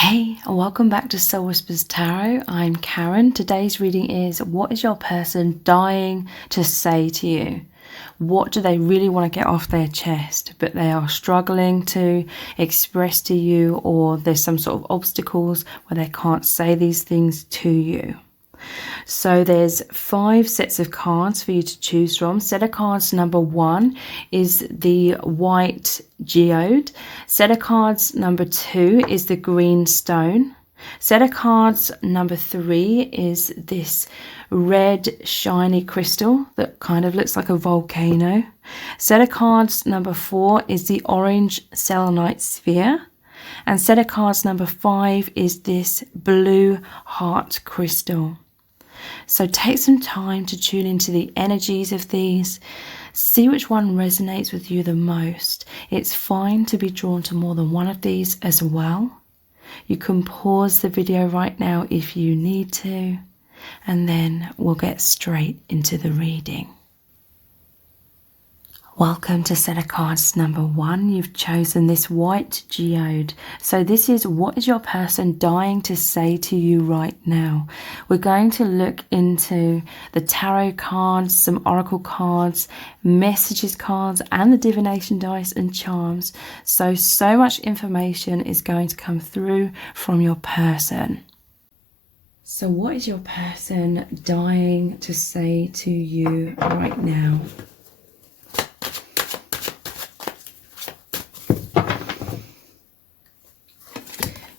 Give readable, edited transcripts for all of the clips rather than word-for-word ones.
Hey, welcome back to Soul Whispers Tarot. I'm Karen. Today's reading is, what is your person dying to say to you? What do they really want to get off their chest, but they are struggling to express to you, or there's some sort of obstacles where they can't say these things to you? So there's 5 sets of cards for you to choose from. Set of cards number 1 is the white geode. Set of cards number 2 is the green stone. Set of cards number 3 is this red shiny crystal that kind of looks like a volcano. Set of cards number 4 is the orange selenite sphere. And set of cards number 5 is this blue heart crystal. So take some time to tune into the energies of these. See which one resonates with you the most. It's fine to be drawn to more than one of these as well. You can pause the video right now if you need to, and then we'll get straight into the reading. Welcome to set of cards number 1. You've chosen this white geode. So this is, what is your person dying to say to you right now? We're going to look into the tarot cards, some oracle cards, messages cards, and the divination dice and charms. So much information is going to come through from your person. So what is your person dying to say to you right now?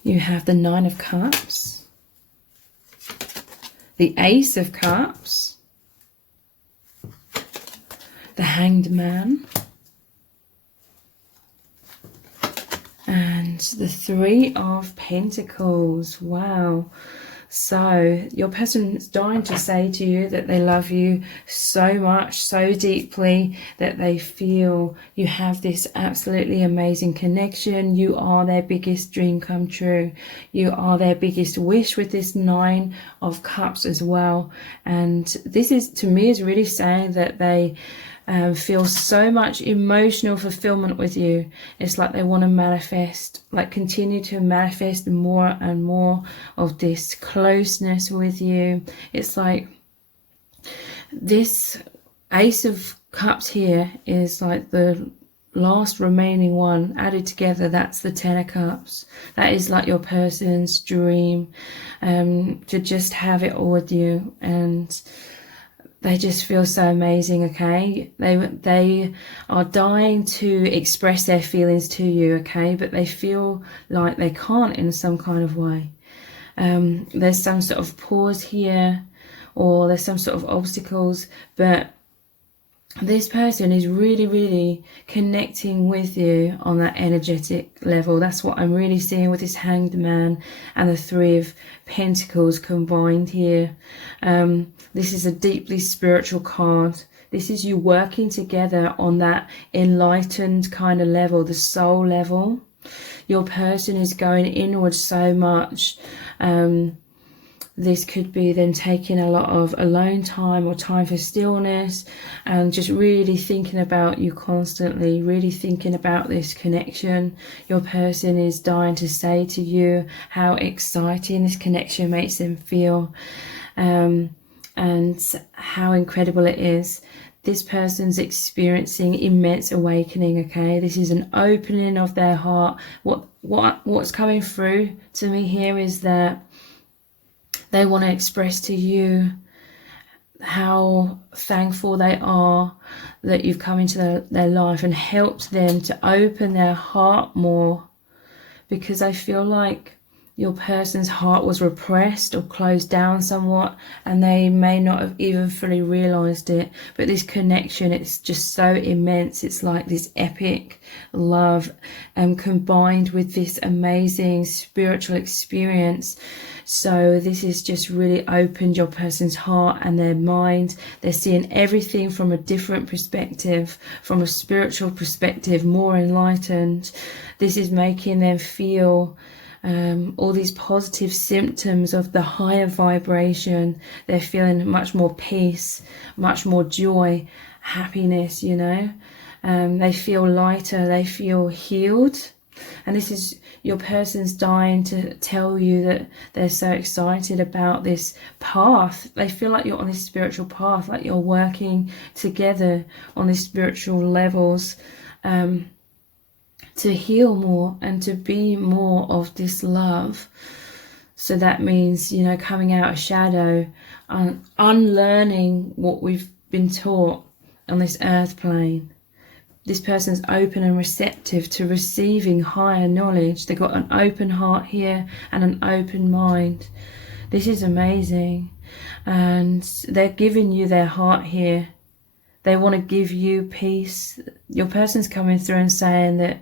You have the 9 of Cups, the Ace of Cups, the Hanged Man, and the 3 of Pentacles. Wow. So your person is dying to say to you that they love you so much, so deeply, that they feel you have this absolutely amazing connection. You are their biggest dream come true. You are their biggest wish with this 9 of Cups as well. And this is, to me, is really saying that they feel so much emotional fulfillment with you. It's like they want to manifest, like continue to manifest more and more of this closeness with you. It's like this Ace of Cups here is like the last remaining one added together. That's the 10 of Cups. That is like your person's dream, to just have it all with you, and they just feel so amazing, okay? They are dying to express their feelings to you, okay? But they feel like they can't in some kind of way. There's some sort of pause here, or there's some sort of obstacles, but this person is really, really connecting with you on that energetic level. That's what I'm really seeing with this Hanged Man and the 3 of Pentacles combined here. This is a deeply spiritual card. This is you working together on that enlightened kind of level, the soul level. Your person is going inward so much. This could be them taking a lot of alone time or time for stillness, and just really thinking about you constantly, really thinking about this connection. Your person is dying to say to you how exciting this connection makes them feel, and how incredible it is. This person's experiencing immense awakening, okay? This is an opening of their heart. What's coming through to me here is that they want to express to you how thankful they are that you've come into their life and helped them to open their heart more, because I feel like your person's heart was repressed or closed down somewhat, and they may not have even fully realized it. But this connection, it's just so immense. It's like this epic love, combined with this amazing spiritual experience. So this has just really opened your person's heart and their mind. They're seeing everything from a different perspective, from a spiritual perspective, more enlightened. This is making them feel all these positive symptoms of the higher vibration. They're feeling much more peace, much more joy, happiness, you know. They feel lighter, they feel healed. And this is your person's dying to tell you that they're so excited about this path. They feel like you're on this spiritual path, like you're working together on these spiritual levels, to heal more and to be more of this love. So that means, you know, coming out of shadow, unlearning what we've been taught on this earth plane. This person's open and receptive to receiving higher knowledge. They've got an open heart here and an open mind. This is amazing. And they're giving you their heart here. They want to give you peace. Your person's coming through and saying that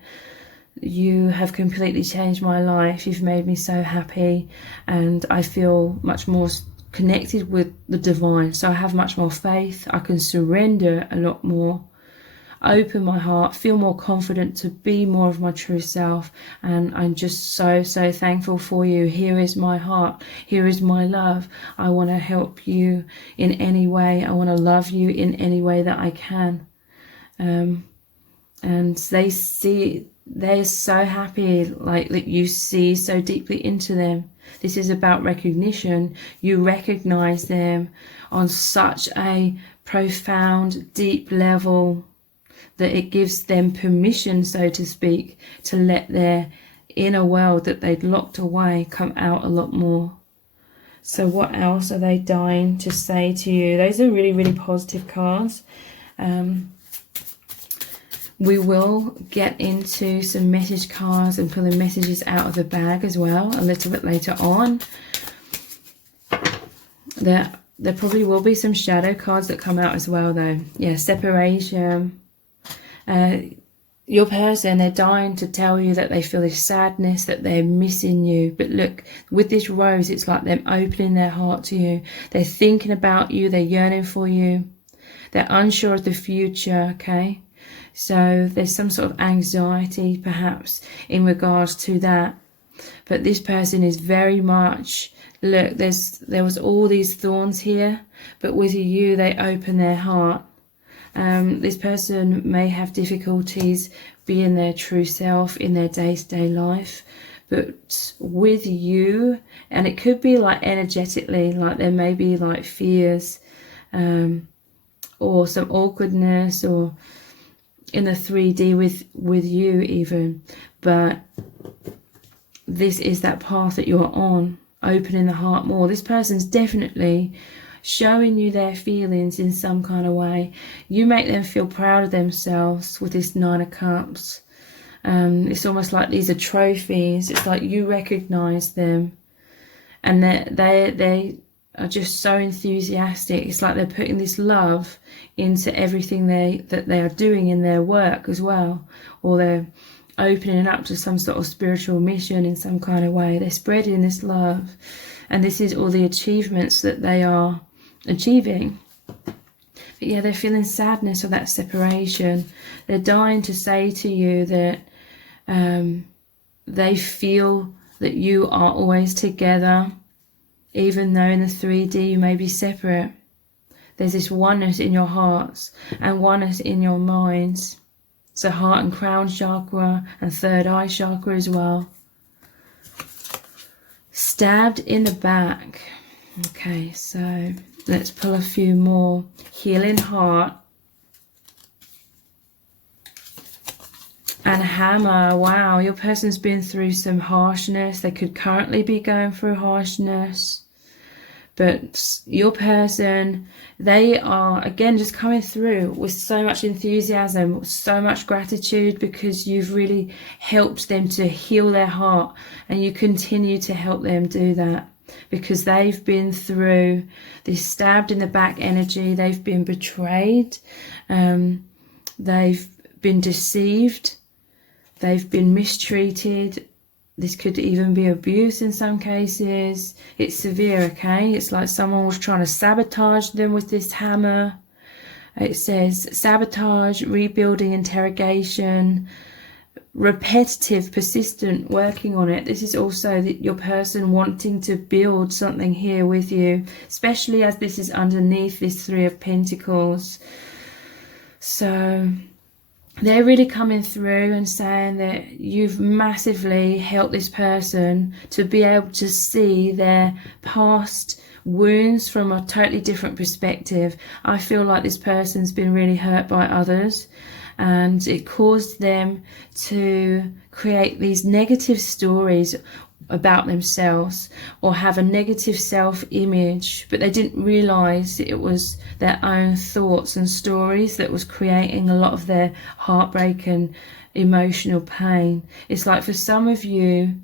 you have completely changed my life. You've made me so happy, and I feel much more connected with the divine. So I have much more faith. I can surrender a lot more, open my heart, feel more confident to be more of my true self. And I'm just so thankful for you. Here is my heart. Here is my love. I want to help you in any way. I want to love you in any way that I can. And they're so happy, like, that you see so deeply into them. This is about recognition. You recognize them on such a profound, deep level that it gives them permission, so to speak, to let their inner world that they'd locked away come out a lot more. So what else are they dying to say to you? Those are really, really positive cards. We will get into some message cards and pull the messages out of the bag as well a little bit later on. There probably will be some shadow cards that come out as well, though. Yeah, separation. Your person, they're dying to tell you that they feel this sadness, that they're missing you. But look, with this rose, it's like them opening their heart to you. They're thinking about you. They're yearning for you. They're unsure of the future, okay? So there's some sort of anxiety perhaps in regards to that. But this person is very much, look, there was all these thorns here, but with you they open their heart. This person may have difficulties being their true self in their day-to-day life, but with you, and it could be like energetically, like there may be like fears, or some awkwardness, or in the 3D with you even. But this is that path that you're on, opening the heart more. This person's definitely showing you their feelings in some kind of way. You make them feel proud of themselves with this 9 of Cups. It's almost like these are trophies. It's like you recognize them, and they are just so enthusiastic. It's like they're putting this love into everything that they are doing in their work as well, or they're opening up to some sort of spiritual mission in some kind of way. They're spreading this love, and this is all the achievements that they are achieving. But yeah, they're feeling sadness of that separation. They're dying to say to you that they feel that you are always together, even though in the 3D you may be separate. There's this oneness in your hearts and oneness in your minds. So heart and crown chakra and third eye chakra as well. Stabbed in the back. Okay, so let's pull a few more. Healing heart. And hammer. Wow, your person's been through some harshness. They could currently be going through harshness. But your person, they are, again, just coming through with so much enthusiasm, so much gratitude, because you've really helped them to heal their heart. And you continue to help them do that, because they've been through this stabbed in the back energy. They've been betrayed. They've been deceived. They've been mistreated. This could even be abuse in some cases. It's severe, okay? It's like someone was trying to sabotage them with this hammer. It says sabotage, rebuilding, interrogation, repetitive, persistent, working on it. This is also your person wanting to build something here with you, especially as this is underneath this 3 of Pentacles. So they're really coming through and saying that you've massively helped this person to be able to see their past wounds from a totally different perspective. I feel like this person's been really hurt by others, and it caused them to create these negative stories about themselves or have a negative self-image, but they didn't realize it was their own thoughts and stories that was creating a lot of their heartbreak and emotional pain. It's like for some of you,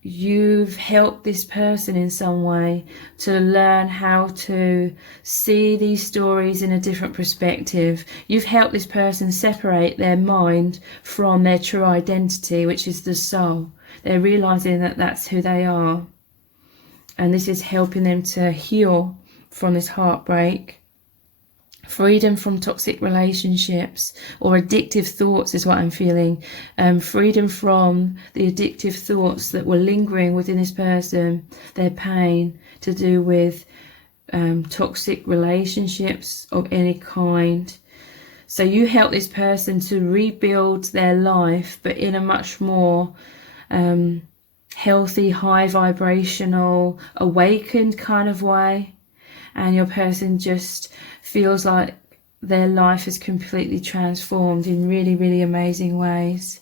you've helped this person in some way to learn how to see these stories in a different perspective. You've helped this person separate their mind from their true identity, which is the soul. They're realizing that that's who they are, and this is helping them to heal from this heartbreak. Freedom from toxic relationships or addictive thoughts is what I'm feeling. Freedom from the addictive thoughts that were lingering within this person, their pain to do with toxic relationships of any kind. So you help this person to rebuild their life, but in a much more healthy, high vibrational, awakened kind of way. And your person just feels like their life is completely transformed in really, really amazing ways.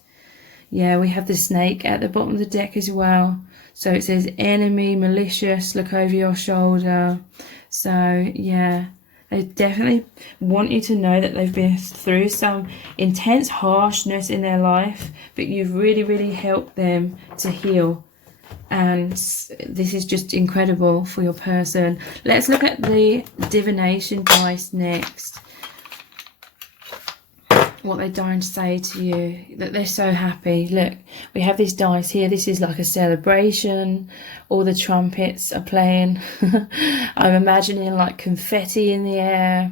Yeah, we have the snake at the bottom of the deck as well. So it says enemy, malicious, look over your shoulder. So yeah, they definitely want you to know that they've been through some intense harshness in their life, but you've really, really helped them to heal. And this is just incredible for your person. Let's look at the divination dice next. What they're dying to say to you, that they're so happy. Look, we have these dice here. This is like a celebration. All the trumpets are playing. I'm imagining like confetti in the air.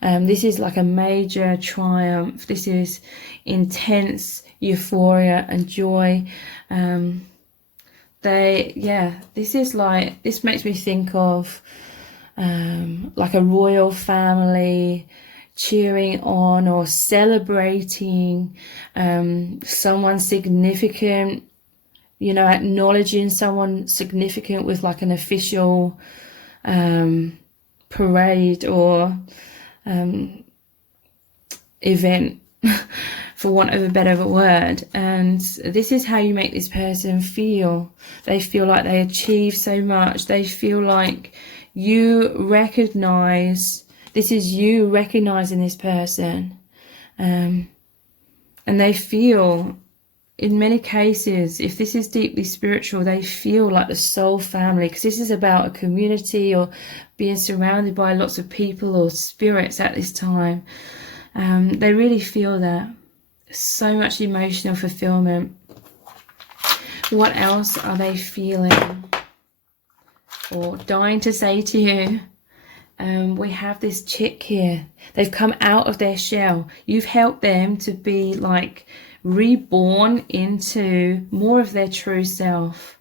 This is like a major triumph. This is intense euphoria and joy. This makes me think of like a royal family cheering on or celebrating someone significant, you know, acknowledging someone significant with like an official parade or event, for want of a better word. And this is how you make this person feel. They feel like they achieve so much. They feel like you recognize, this is you recognizing this person. And they feel, in many cases, if this is deeply spiritual, they feel like the soul family, because this is about a community or being surrounded by lots of people or spirits at this time. They really feel that. So much emotional fulfillment. What else are they feeling or dying to say to you? We have this chick here. They've come out of their shell. You've helped them to be like reborn into more of their true self.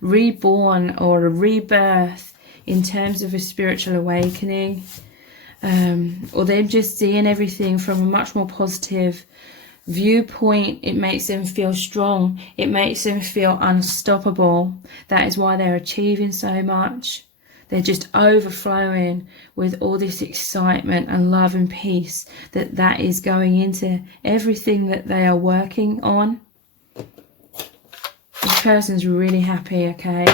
Reborn or a rebirth in terms of a spiritual awakening. Or them just seeing everything from a much more positive viewpoint. It makes them feel strong. It makes them feel unstoppable. That is why they're achieving so much. They're just overflowing with all this excitement and love and peace that is going into everything that they are working on. This person's really happy, okay?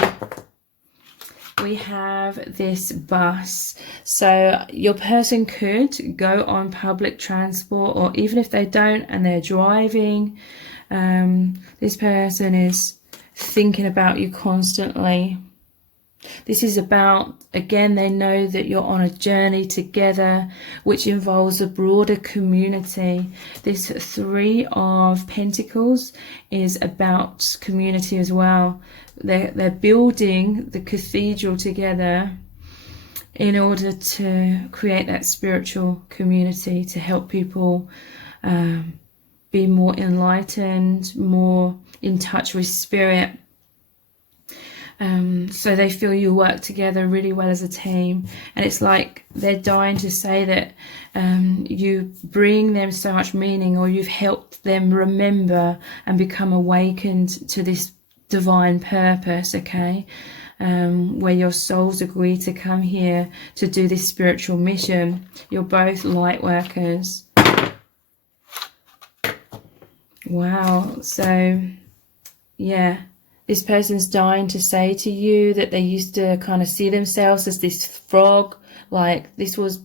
We have this bus. So your person could go on public transport, or even if they don't and they're driving, this person is thinking about you constantly. This is about, again, they know that you're on a journey together, which involves a broader community. This Three of Pentacles is about community as well. They're building the cathedral together in order to create that spiritual community to help people be more enlightened, more in touch with spirit. So they feel you work together really well as a team, and it's like they're dying to say that you bring them so much meaning, or you've helped them remember and become awakened to this divine purpose, okay? Where your souls agree to come here to do this spiritual mission. You're both light workers. Wow. So yeah, this person's dying to say to you that they used to kind of see themselves as this frog, like this was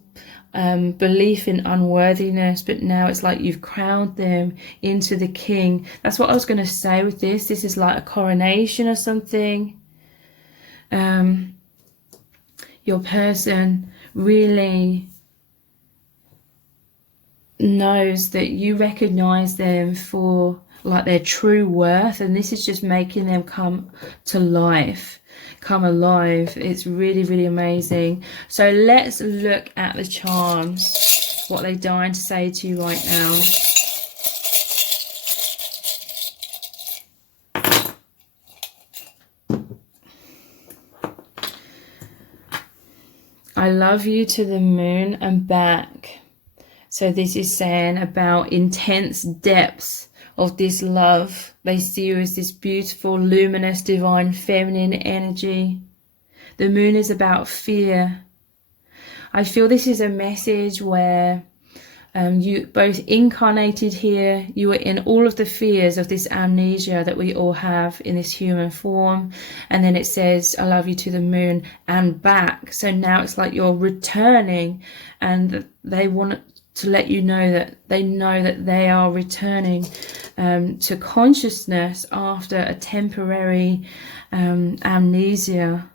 belief in unworthiness, but now it's like you've crowned them into the king. That's what I was going to say with this. This is like a coronation or something. Your person really knows that you recognize them for like their true worth, and this is just making them come to life, come alive. It's really, really amazing. So let's look at the charms, what they're dying to say to you right now. I love you to the moon and back. So this is saying about intense depths of this love. They see you as this beautiful, luminous, divine, feminine energy. The moon is about fear. I feel this is a message where you both incarnated here. You were in all of the fears of this amnesia that we all have in this human form. And then it says, I love you to the moon and back. So now it's like you're returning, and they want to let you know that they know that they are returning to consciousness after a temporary amnesia.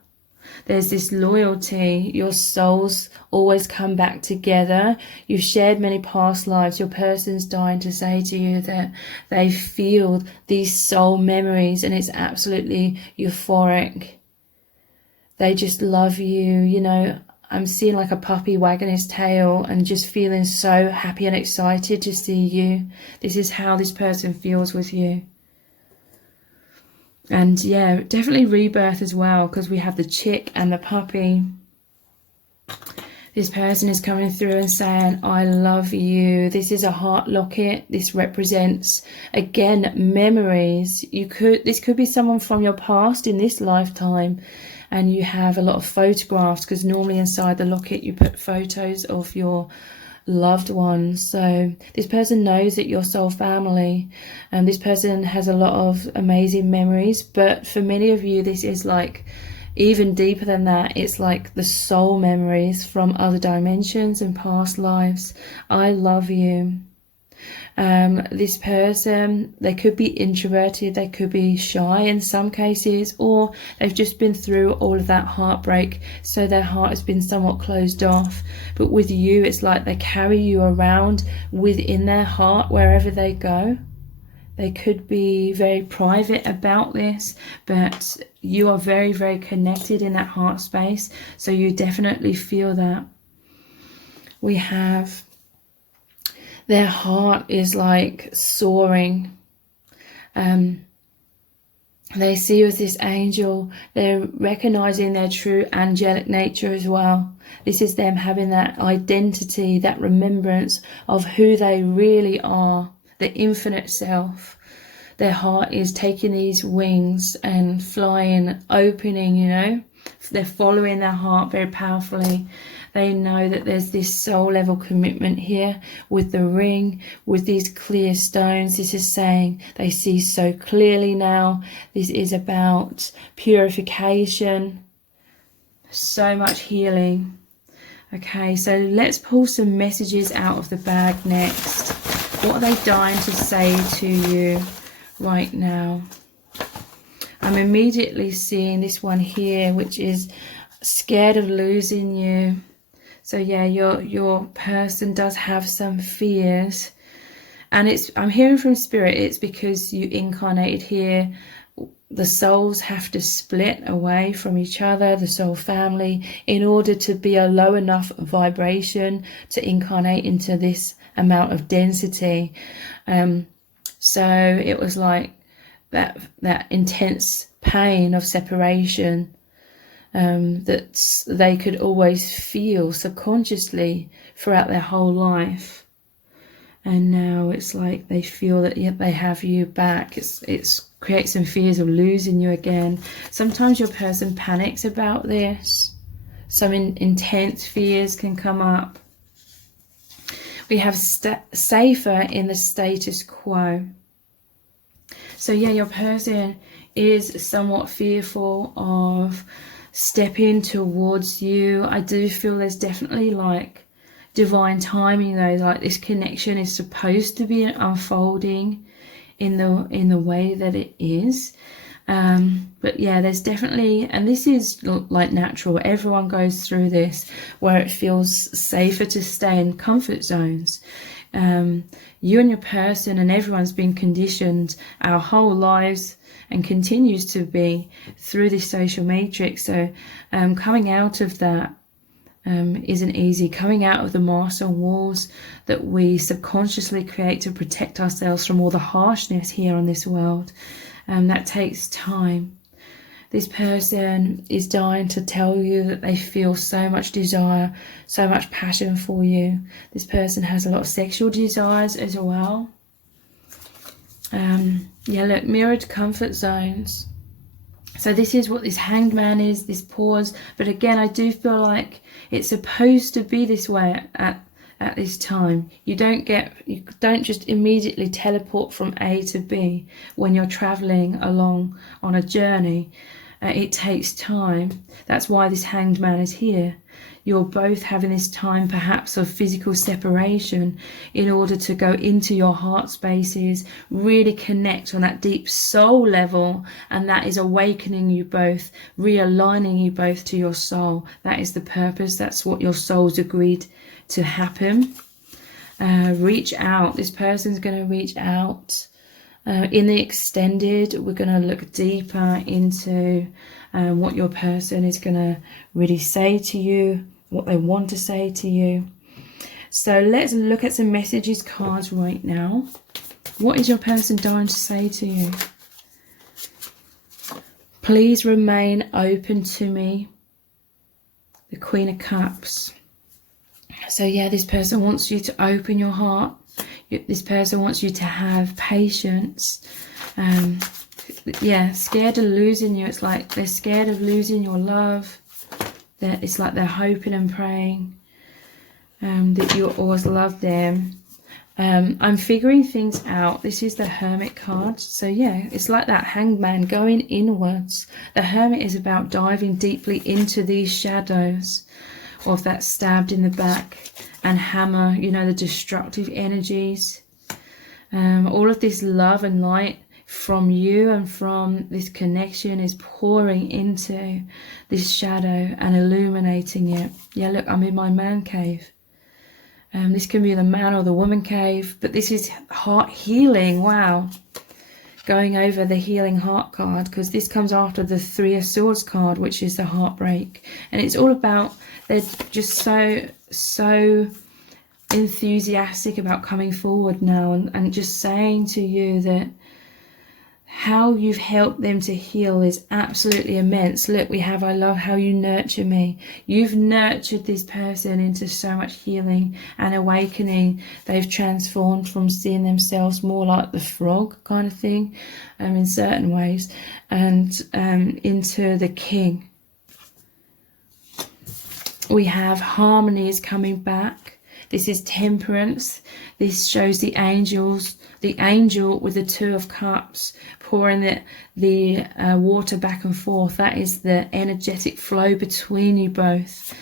There's this loyalty. Your souls always come back together. You've shared many past lives. Your person's dying to say to you that they feel these soul memories, and it's absolutely euphoric. They just love you. You know, I'm seeing like a puppy wagging his tail and just feeling so happy and excited to see you. This is how this person feels with you. And yeah, definitely rebirth as well, because we have the chick and the puppy. This person is coming through and saying, I love you. This is a heart locket. This represents, again, memories. This could be someone from your past in this lifetime, and you have a lot of photographs, because normally inside the locket you put photos of your loved ones. So this person knows that you're soul family, and this person has a lot of amazing memories. But for many of you, this is like even deeper than that. It's like the soul memories from other dimensions and past lives. I love you. This person, they could be introverted, they could be shy in some cases, or they've just been through all of that heartbreak, so their heart has been somewhat closed off. But with you, it's like they carry you around within their heart wherever they go. They could be very private about this, but you are very, very connected in that heart space, so you definitely feel that. We have their heart is like soaring. They see you as this angel. They're recognizing their true angelic nature as well. This is them having that identity, that remembrance of who they really are, the infinite self. Their heart is taking these wings and flying, opening, you know. They're following their heart very powerfully. They know that there's this soul level commitment here with the ring, with these clear stones. This is saying they see so clearly now. This is about purification, so much healing. Okay, so let's pull some messages out of the bag next. What are they dying to say to you right now? I'm immediately seeing this one here, which is scared of losing you. So yeah, your person does have some fears, and I'm hearing from spirit, it's because you incarnated here. The souls have to split away from each other, the soul family, in order to be a low enough vibration to incarnate into this amount of density. So it was like that intense pain of separation that they could always feel subconsciously throughout their whole life. And now it's like they feel that yet they have you back. It's creates some fears of losing you again. Sometimes your person panics about this. Some intense fears can come up. We have safer in the status quo. So yeah, your person is somewhat fearful of stepping towards you. I do feel there's definitely like divine timing though, like this connection is supposed to be unfolding in the way that it is. But yeah, there's definitely, and this is like natural, everyone goes through this, where it feels safer to stay in comfort zones. You and your person and everyone's been conditioned our whole lives and continues to be through this social matrix. So coming out of that isn't easy. Coming out of the masks and walls that we subconsciously create to protect ourselves from all the harshness here on this world, that takes time. This person is dying to tell you that they feel so much desire, so much passion for you. This person has a lot of sexual desires as well. Yeah, look, mirrored comfort zones. So this is what this Hanged Man is, this pause. But again, I do feel like it's supposed to be this way at this time. You don't just immediately teleport from A to B when you're traveling along on a journey. It takes time. That's why this Hanged Man is here. You're both having this time perhaps of physical separation in order to go into your heart spaces, really connect on that deep soul level, and that is awakening you both, realigning you both to your soul. That is the purpose. That's what your souls agreed to happen. Reach out. This person's going to reach out. In the extended, we're going to look deeper into what your person is going to really say to you, what they want to say to you. So let's look at some messages cards right now. What is your person dying to say to you? Please remain open to me. The Queen of Cups. So yeah, this person wants you to open your heart. This person wants you to have patience. Yeah, scared of losing you. It's like they're scared of losing your love. It's like they're hoping and praying that you'll always love them. I'm figuring things out. This is the Hermit card. So yeah, it's like that Hanged Man going inwards. The Hermit is about diving deeply into these shadows of that stabbed in the back and hammer, you know, the destructive energies. All of this love and light from you and from this connection is pouring into this shadow and illuminating it. Yeah, look, I'm in my man cave. This can be the man or the woman cave, but this is heart healing. Wow. Going over the healing heart card, because this comes after the Three of Swords card, which is the heartbreak. And it's all about, they're just so enthusiastic about coming forward now and just saying to you that how you've helped them to heal is absolutely immense. Look, we have, I love how you nurture me. You've nurtured this person into so much healing and awakening. They've transformed from seeing themselves more like the frog kind of thing, in certain ways, and into the king. We have harmonies coming back. This is Temperance. This shows the angels, the angel with the Two of Cups pouring the water back and forth. That is the energetic flow between you both.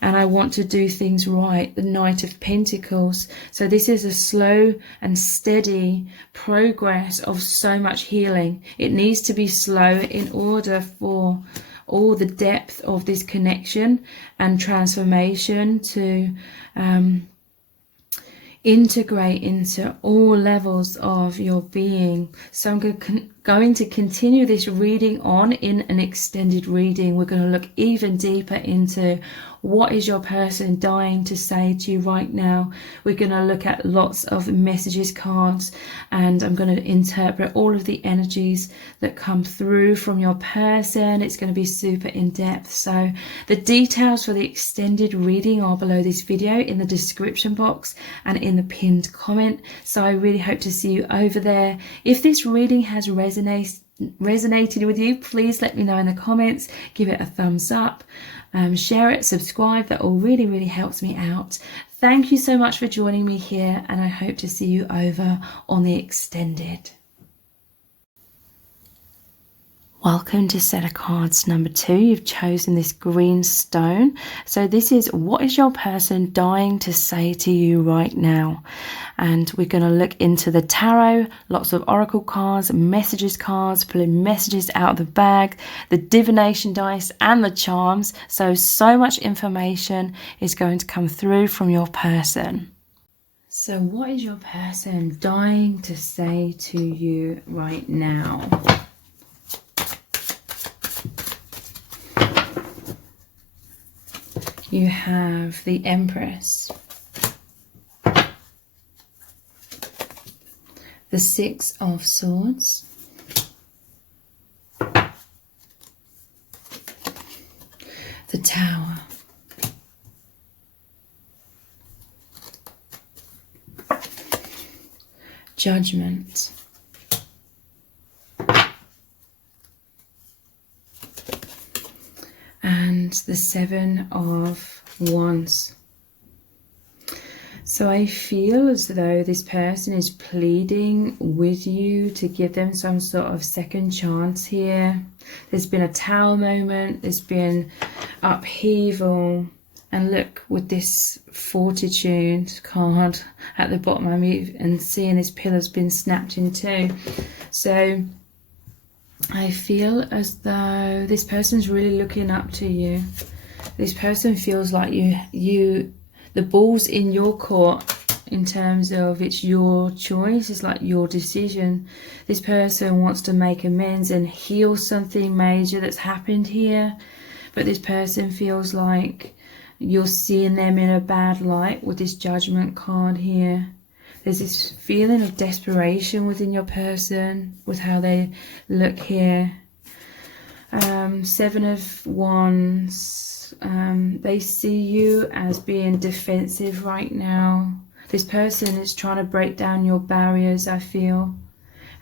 And I want to do things right. The Knight of Pentacles. So this is a slow and steady progress of so much healing. It needs to be slow in order for all the depth of this connection and transformation to integrate into all levels of your being. So I'm going to going to continue this reading on in an extended reading. We're going to look even deeper into what is your person dying to say to you right now. We're going to look at lots of messages cards, and I'm going to interpret all of the energies that come through from your person. It's going to be super in depth. So the details for the extended reading are below this video in the description box and in the pinned comment. So I really hope to see you over there. If this reading has resonated with you, please let me know in the comments. Give it a thumbs up, share it, subscribe. That all really helps me out. Thank you so much for joining me here, and I hope to see you over on the extended. Welcome to set of cards number 2. You've chosen this green stone. So this is what is your person dying to say to you right now. And we're going to look into the tarot, lots of oracle cards, messages cards, pulling messages out of the bag, the divination dice and the charms. So much information is going to come through from your person. So what is your person dying to say to you right now? You have the Empress, the Six of Swords, the Tower, Judgment, and the Seven of Wands. So I feel as though this person is pleading with you to give them some sort of second chance here. There's been a Tower moment, there's been upheaval, and look, with this Fortitude card at the bottom, and seeing this pillar's been snapped in two. So I feel as though this person's really looking up to you. This person feels like the ball's in your court in terms of it's your choice. It's like your decision. This person wants to make amends and heal something major that's happened here. But this person feels like you're seeing them in a bad light with this Judgment card here. There's this feeling of desperation within your person with how they look here. Seven of Wands. They see you as being defensive right now. This person is trying to break down your barriers, I feel.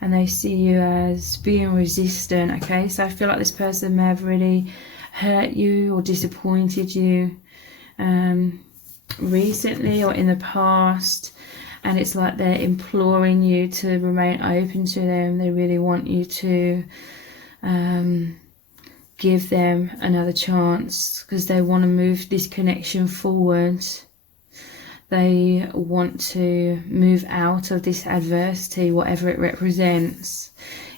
And they see you as being resistant, okay? So I feel like this person may have really hurt you or disappointed you recently or in the past. And it's like they're imploring you to remain open to them. They really want you to give them another chance because they want to move this connection forward. They want to move out of this adversity, whatever it represents,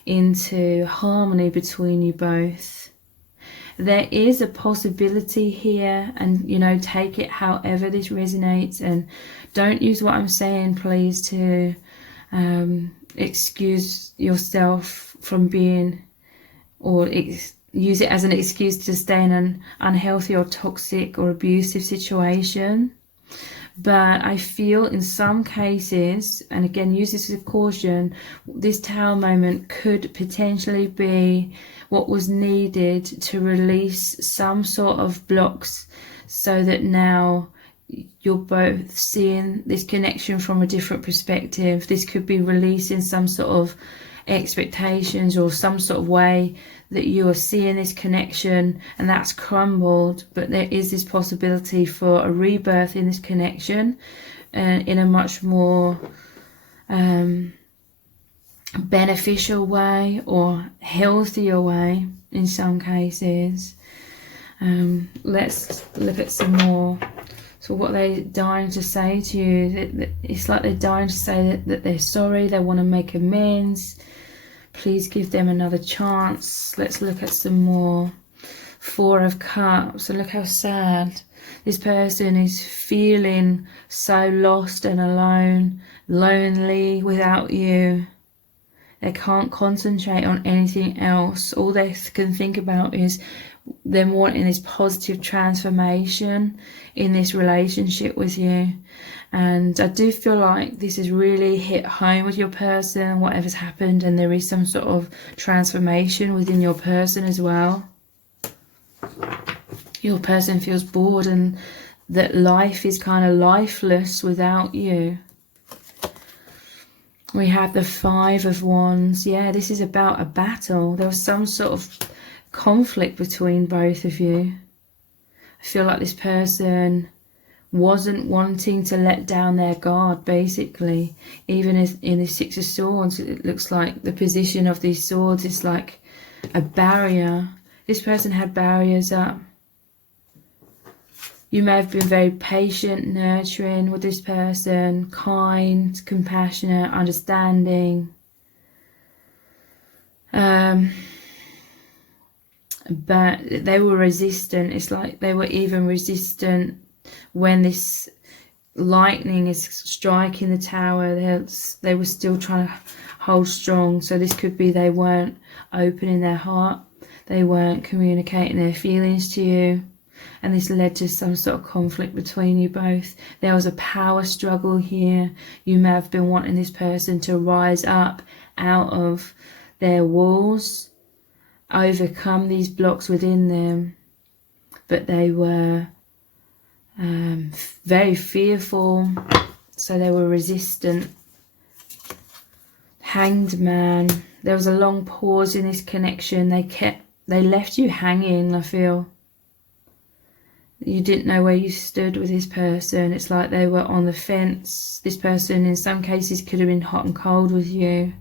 into harmony between you both. There is a possibility here, and take it however this resonates, and don't use what I'm saying, please, to excuse yourself from being, or use it as an excuse to stay in an unhealthy or toxic or abusive situation. But I feel in some cases, and again use this with caution, this Tower moment could potentially be what was needed to release some sort of blocks, so that now you're both seeing this connection from a different perspective. This could be releasing some sort of expectations or some sort of way that you are seeing this connection and that's crumbled, but there is this possibility for a rebirth in this connection in a much more beneficial way or healthier way in some cases. Let's look at some more. So what they're dying to say to you, it's like they're dying to say that they're sorry, they want to make amends. Please give them another chance. Let's look at some more. Four of Cups. And look how sad. This person is feeling so lost and alone, lonely without you. They can't concentrate on anything else. All they can think about is them wanting this positive transformation in this relationship with you. And I do feel like this has really hit home with your person, whatever's happened, and there is some sort of transformation within your person as well. Your person feels bored and that life is kind of lifeless without you. We have the Five of Wands. Yeah, this is about a battle. There was some sort of conflict between both of you. I feel like this person wasn't wanting to let down their guard, basically. Even as in the Six of Swords, it looks like the position of these swords is like a barrier. This person had barriers up. You may have been very patient, nurturing with this person, kind, compassionate, understanding. But they were resistant. It's like they were even resistant when this lightning is striking the tower. They were still trying to hold strong. So this could be they weren't opening their heart. They weren't communicating their feelings to you. And this led to some sort of conflict between you both. There was a power struggle here. You may have been wanting this person to rise up out of their walls, overcome these blocks within them. But they were very fearful, so they were resistant. Hanged Man. There was a long pause in this connection. They left you hanging, I feel. You didn't know where you stood with this person. It's like they were on the fence. This person in some cases could have been hot and cold with you.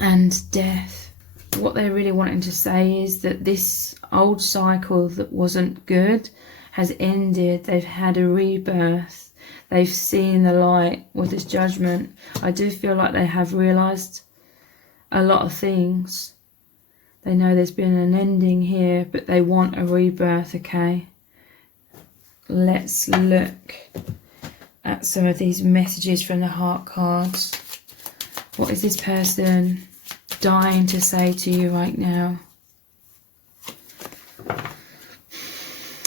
And Death. What they're really wanting to say is that this old cycle that wasn't good has ended. They've had a rebirth. They've seen the light with this Judgment. I do feel like they have realised a lot of things. They know there's been an ending here, but they want a rebirth, okay? Let's look at some of these messages from the heart cards. What is this person dying to say to you right now?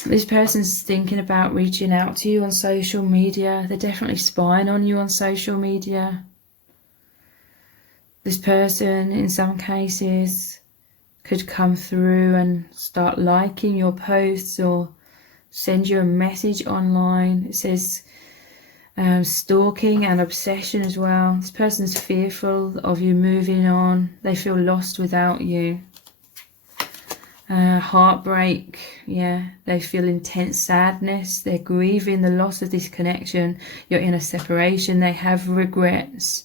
This person's thinking about reaching out to you on social media. They're definitely spying on you on social media. This person, in some cases, could come through and start liking your posts or send you a message online. It says stalking and obsession as well. This person's fearful of you moving on. They feel lost without you. Heartbreak. Yeah, they feel intense sadness. They're grieving the loss of this connection. You're in a separation. They have regrets.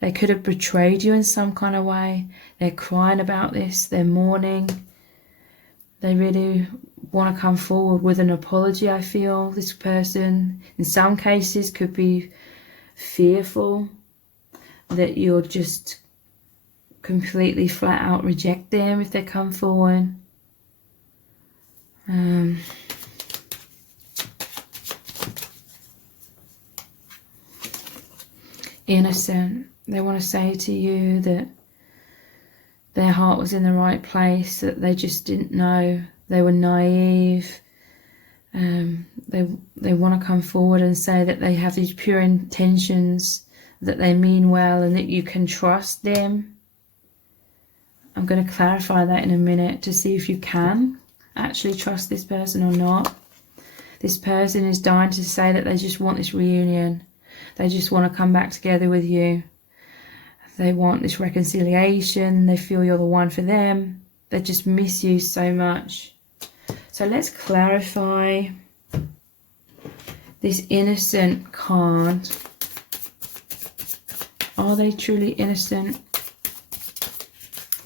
They could have betrayed you in some kind of way. They're crying about this. They're mourning. They really want to come forward with an apology, I feel. This person, in some cases, could be fearful that you'll just completely flat out reject them if they come forward. Innocent. They want to say to you that their heart was in the right place, that they just didn't know. They were naive. They want to come forward and say that they have these pure intentions, that they mean well, and that you can trust them. I'm going to clarify that in a minute to see if you can actually trust this person or not. This person is dying to say that they just want this reunion. They just want to come back together with you. They want this reconciliation. They feel you're the one for them. They just miss you so much. So let's clarify this innocent card. Are they truly innocent?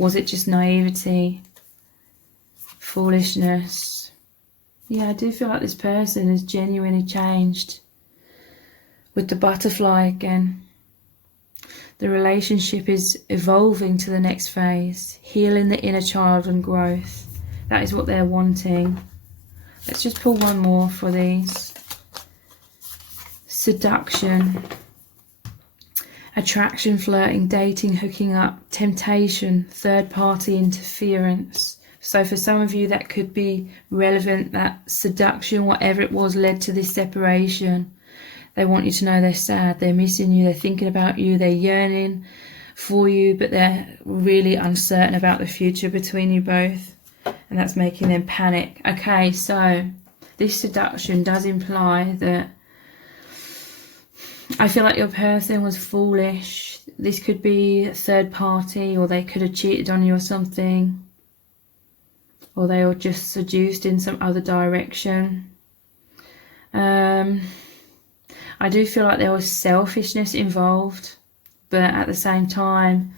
Was it just naivety? Foolishness? Yeah, I do feel like this person has genuinely changed. With the butterfly again. The relationship is evolving to the next phase. Healing the inner child and growth. That is what they're wanting. Let's just pull one more for these. Seduction. attraction, flirting, dating, hooking up, temptation, third-party interference. So for some of you that could be relevant, that seduction, whatever it was, led to this separation. They want you to know they're sad, they're missing you, they're thinking about you, they're yearning for you, but they're really uncertain about the future between you both, and that's making them panic. Okay, so this seduction does imply that I feel like your person was foolish. This could be a third party, or they could have cheated on you or something, or they were just seduced in some other direction. I do feel like there was selfishness involved, but at the same time,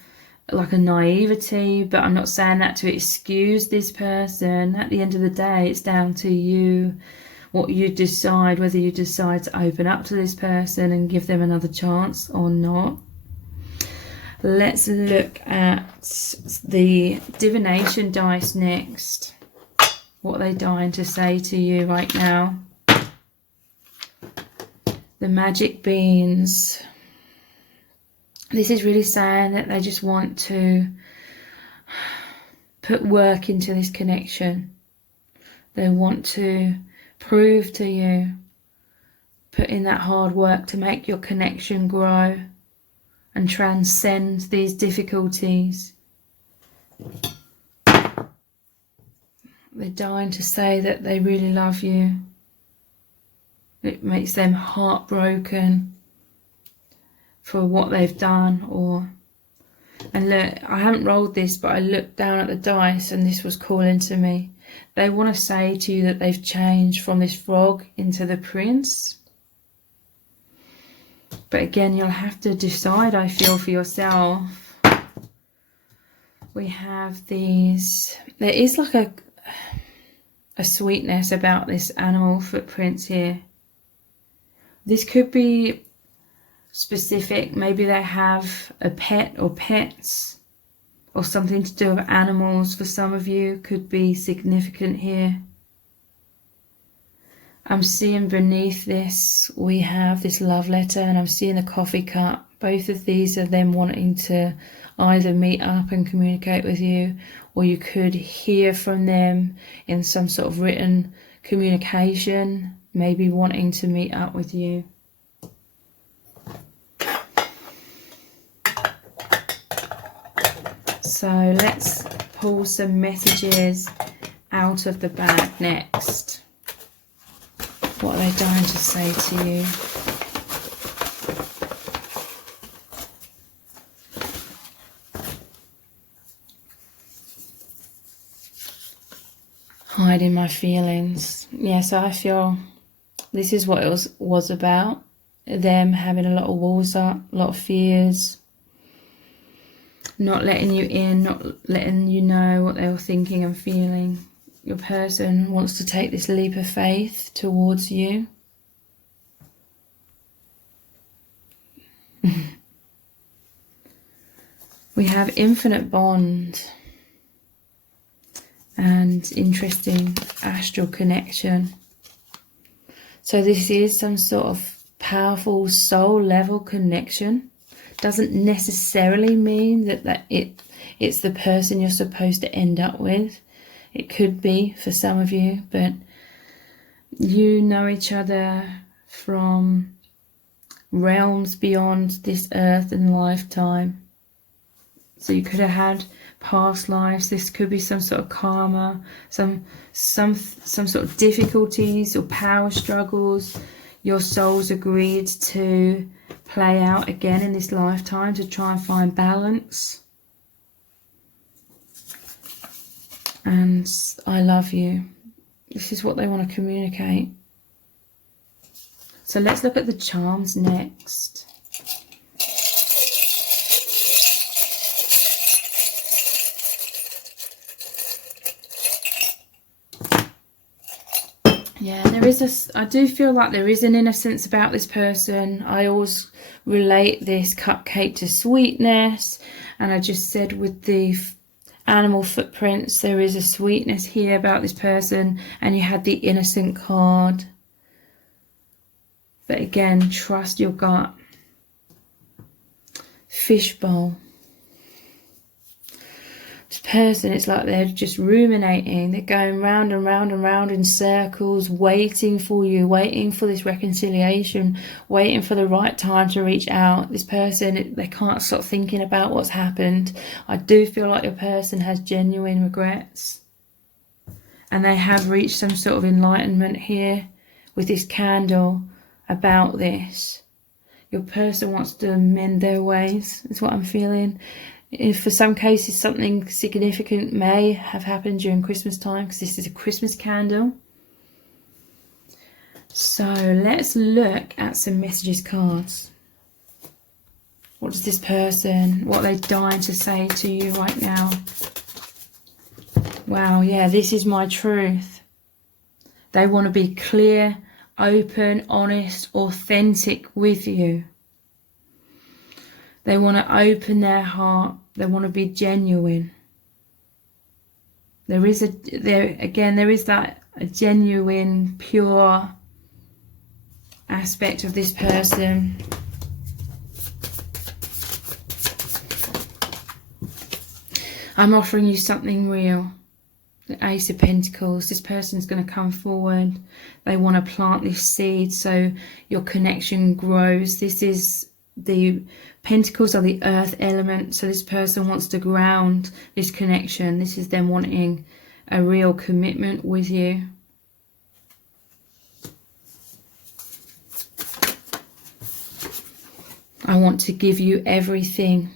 like a naivety. But I'm not saying that to excuse this person. At the end of the day, it's down to you, what you decide, whether you decide to open up to this person and give them another chance or not. Let's look at the divination dice next. What are they dying to say to you right now? The magic beans. This is really saying that they just want to put work into this connection. They want to prove to you, put in that hard work to make your connection grow and transcend these difficulties. They're dying to say that they really love you. It makes them heartbroken for what they've done. And look, I haven't rolled this, but I looked down at the dice and this was calling to me. They want to say to you that they've changed from this frog into the prince. But again, you'll have to decide, I feel, for yourself. We have these. There is like a sweetness about this animal footprints here. This could be specific. Maybe they have a pet or pets, or something to do with animals. For some of you, could be significant here. I'm seeing beneath this, we have this love letter, and I'm seeing a coffee cup. Both of these are them wanting to either meet up and communicate with you, or you could hear from them in some sort of written communication, maybe wanting to meet up with you. So let's pull some messages out of the bag next. What are they dying to say to you? Hiding my feelings. Yeah, so I feel this is what it was about. Them having a lot of walls up, a lot of fears. Not letting you in, not letting you know what they were thinking and feeling. Your person wants to take this leap of faith towards you. We have infinite bond and interesting astral connection. So this is some sort of powerful soul level connection. Doesn't necessarily mean that it's the person you're supposed to end up with. It could be for some of you, but you know each other from realms beyond this earth and lifetime. So you could have had past lives. This could be some sort of karma, some sort of difficulties or power struggles your souls agreed to play out again in this lifetime to try and find balance. And I love you. This is what they want to communicate. So let's look at the charms next. Yeah, I do feel like there is an innocence about this person. I always relate this cupcake to sweetness, and I just said with the animal footprints, there is a sweetness here about this person, and you had the innocent card. But again, trust your gut. fishbowl. This person, it's like they're just ruminating. They're going round and round and round in circles, waiting for you, waiting for this reconciliation, waiting for the right time to reach out. This person, they can't stop thinking about what's happened. I do feel like your person has genuine regrets. And they have reached some sort of enlightenment here with this candle about this. Your person wants to mend their ways, is what I'm feeling. If for some cases something significant may have happened during Christmas time, because this is a Christmas candle. So let's look at some messages cards. What does this person, what are they dying to say to you right now? Wow, yeah, this is my truth. They want to be clear, open, honest, authentic with you. They want to open their heart. They want to be genuine. There is that a genuine, pure aspect of this person. I'm offering you something real. The Ace of Pentacles. This person's going to come forward. They want to plant this seed so your connection grows. This is the Pentacles are the earth element, so this person wants to ground this connection. This is them wanting a real commitment with you. I want to give you everything.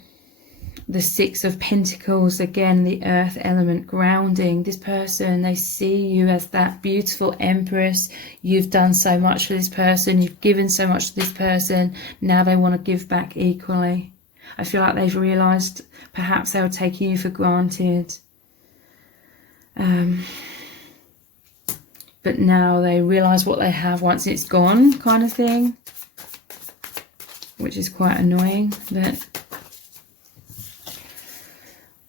The Six of Pentacles, again, the earth element, grounding. This person, they see you as that beautiful empress. You've done so much for this person. You've given so much to this person. Now they want to give back equally. I feel like they've realised perhaps they were taking you for granted. But now they realise what they have once it's gone, kind of thing. Which is quite annoying, but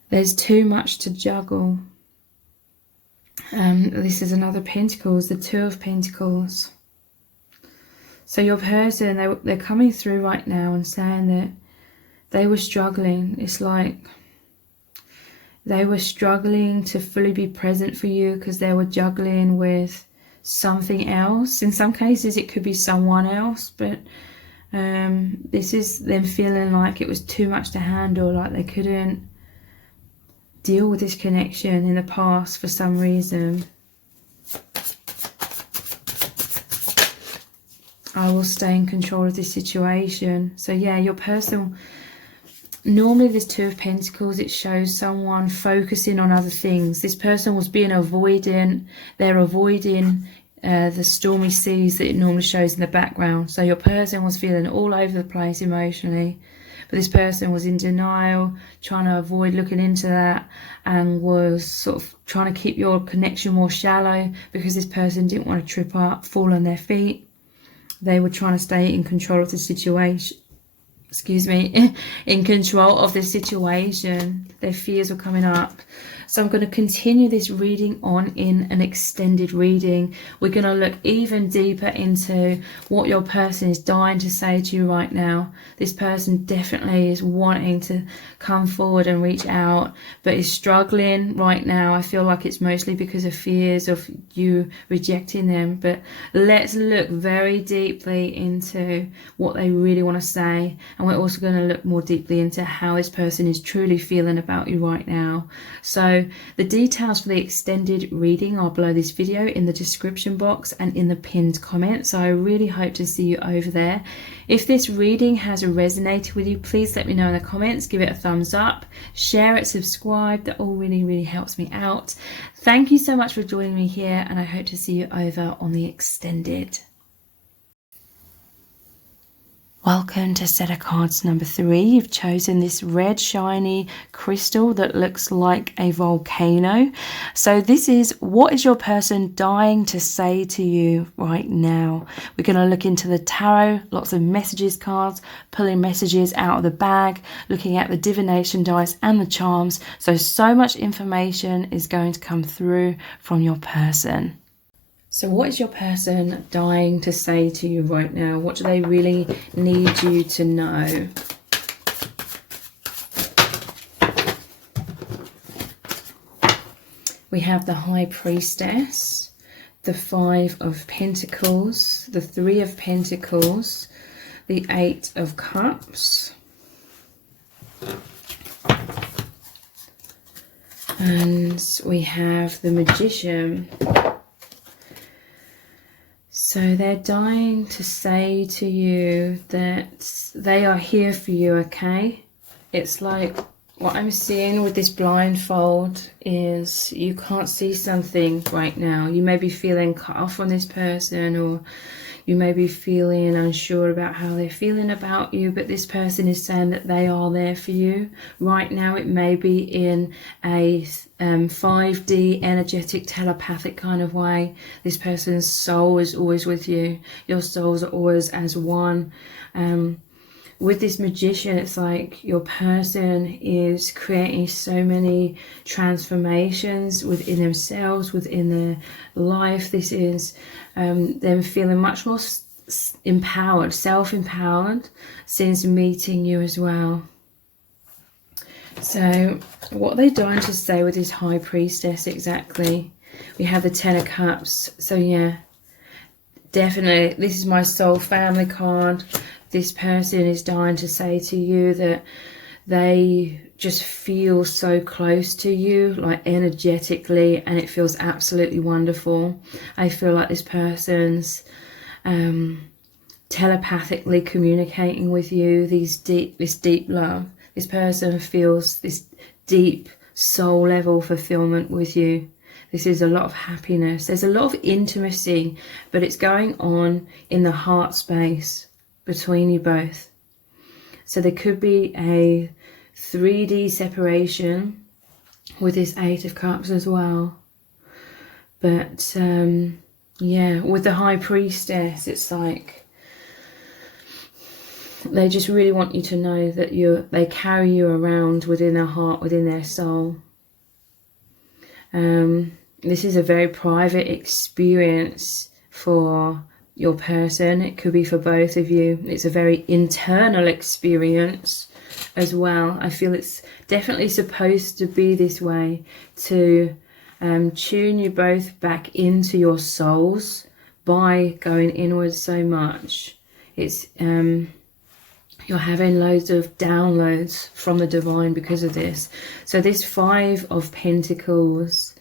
there's too much to juggle. This is another Pentacles, the Two of Pentacles. So your person, they're coming through right now and saying that they were struggling. It's like they were struggling to fully be present for you because they were juggling with something else. In some cases, it could be someone else, but this is them feeling like it was too much to handle, like they couldn't deal with this connection in the past for some reason. I will stay in control of this situation. So yeah, your person, normally this Two of Pentacles, it shows someone focusing on other things. This person was being avoidant. They're avoiding the stormy seas that it normally shows in the background. So your person was feeling all over the place emotionally. But this person was in denial, trying to avoid looking into that, and was sort of trying to keep your connection more shallow because this person didn't want to trip up, fall on their feet. They were trying to stay in control of the situation. In control of the situation. Their fears were coming up. So I'm going to continue this reading on in an extended reading. We're going to look even deeper into what your person is dying to say to you right now. This person definitely is wanting to come forward and reach out, but is struggling right now. I feel like it's mostly because of fears of you rejecting them. But let's look very deeply into what they really want to say. And we're also going to look more deeply into how this person is truly feeling about you right now. So the details for the extended reading are below this video in the description box and in the pinned comment. So I really hope to see you over there. If this reading has resonated with you, please let me know in the comments. Give it a thumbs up, share it, subscribe. That all really helps me out. Thank you so much for joining me here, and I hope to see you over on the extended. Welcome to set of cards number 3. You've chosen this red shiny crystal that looks like a volcano. So this is, what is your person dying to say to you right now? We're going to look into the tarot, lots of messages cards, pulling messages out of the bag, looking at the divination dice and the charms. So much information is going to come through from your person. So what is your person dying to say to you right now? What do they really need you to know? We have the High Priestess, the Five of Pentacles, the Three of Pentacles, the Eight of Cups, and we have the Magician. So they're dying to say to you that they are here for you, okay? It's like what I'm seeing with this blindfold is you can't see something right now. You may be feeling cut off from this person, or you may be feeling unsure about how they're feeling about you, but this person is saying that they are there for you. Right now it may be in a 5D energetic telepathic kind of way. This person's soul is always with you. Your souls are always as one. With this Magician, it's like your person is creating so many transformations within themselves, within their life. This is them feeling much more empowered, self-empowered since meeting you as well. So what are they trying to say with this High Priestess exactly? We have the Ten of Cups. So yeah, definitely this is my soul family card. This person is dying to say to you that they just feel so close to you, like energetically, and it feels absolutely wonderful. I feel like this person's telepathically communicating with you, this deep love. This person feels this deep soul level fulfillment with you. This is a lot of happiness. There's a lot of intimacy, but it's going on in the heart space between you both. So there could be a 3D separation with this Eight of Cups as well. But yeah, with the High Priestess, it's like they just really want you to know that they carry you around within their heart, within their soul. This is a very private experience for your person. It could be for both of you. It's a very internal experience as well. I feel it's definitely supposed to be this way to tune you both back into your souls by going inwards so much. It's you're having loads of downloads from the divine because of this. So this Five of Pentacles,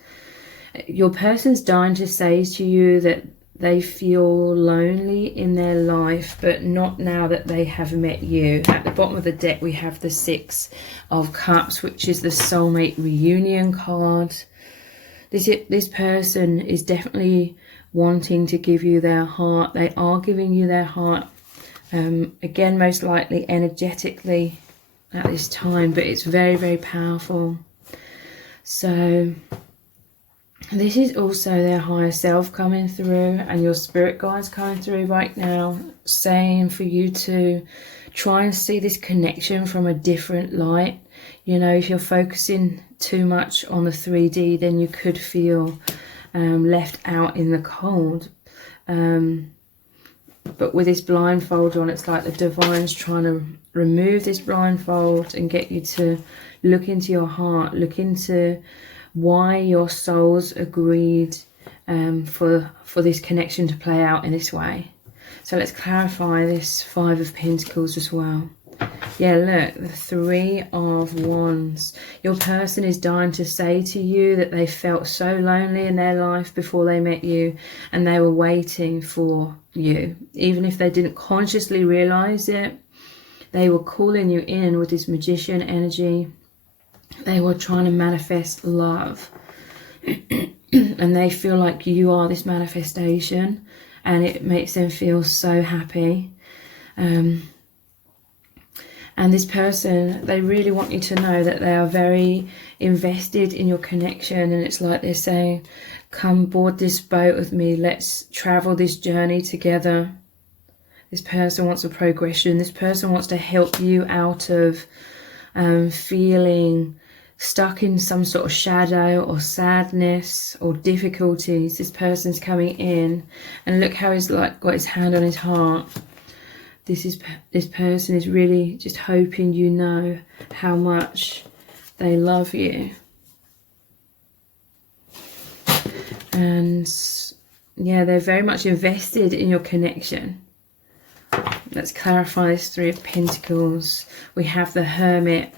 your person's dying to say to you that they feel lonely in their life, but not now that they have met you. At the bottom of the deck, we have the Six of Cups, which is the soulmate reunion card. This person is definitely wanting to give you their heart. They are giving you their heart. Again, most likely energetically at this time, but it's very, very powerful. So this is also their higher self coming through, and your spirit guides coming through right now, saying for you to try and see this connection from a different light. You know, if you're focusing too much on the 3D, then you could feel left out in the cold. But with this blindfold on, it's like the divine's trying to remove this blindfold and get you to look into your heart, look into why your souls agreed for this connection to play out in this way. So let's clarify this Five of Pentacles as well. Yeah, look, the Three of Wands. Your person is dying to say to you that they felt so lonely in their life before they met you, and they were waiting for you. Even if they didn't consciously realize it, they were calling you in with this Magician energy. They were trying to manifest love. And they feel like you are this manifestation, and it makes them feel so happy. And this person, they really want you to know that they are very invested in your connection. And it's like they're saying, come board this boat with me. Let's travel this journey together. This person wants a progression. This person wants to help you out of feeling stuck in some sort of shadow or sadness or difficulties. This person's coming in, and look how he's like got his hand on his heart. This person is really just hoping you know how much they love you. And yeah, they're very much invested in your connection. Let's clarify this Three of Pentacles. We have the Hermit.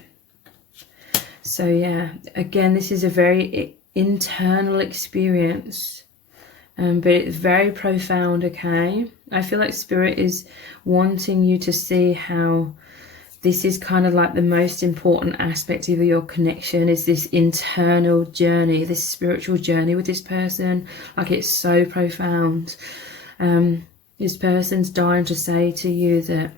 So yeah, again, this is a very internal experience, but it's very profound, okay? I feel like Spirit is wanting you to see how this is kind of like the most important aspect of your connection, is this internal journey, this spiritual journey with this person. Like, it's so profound. This person's dying to say to you that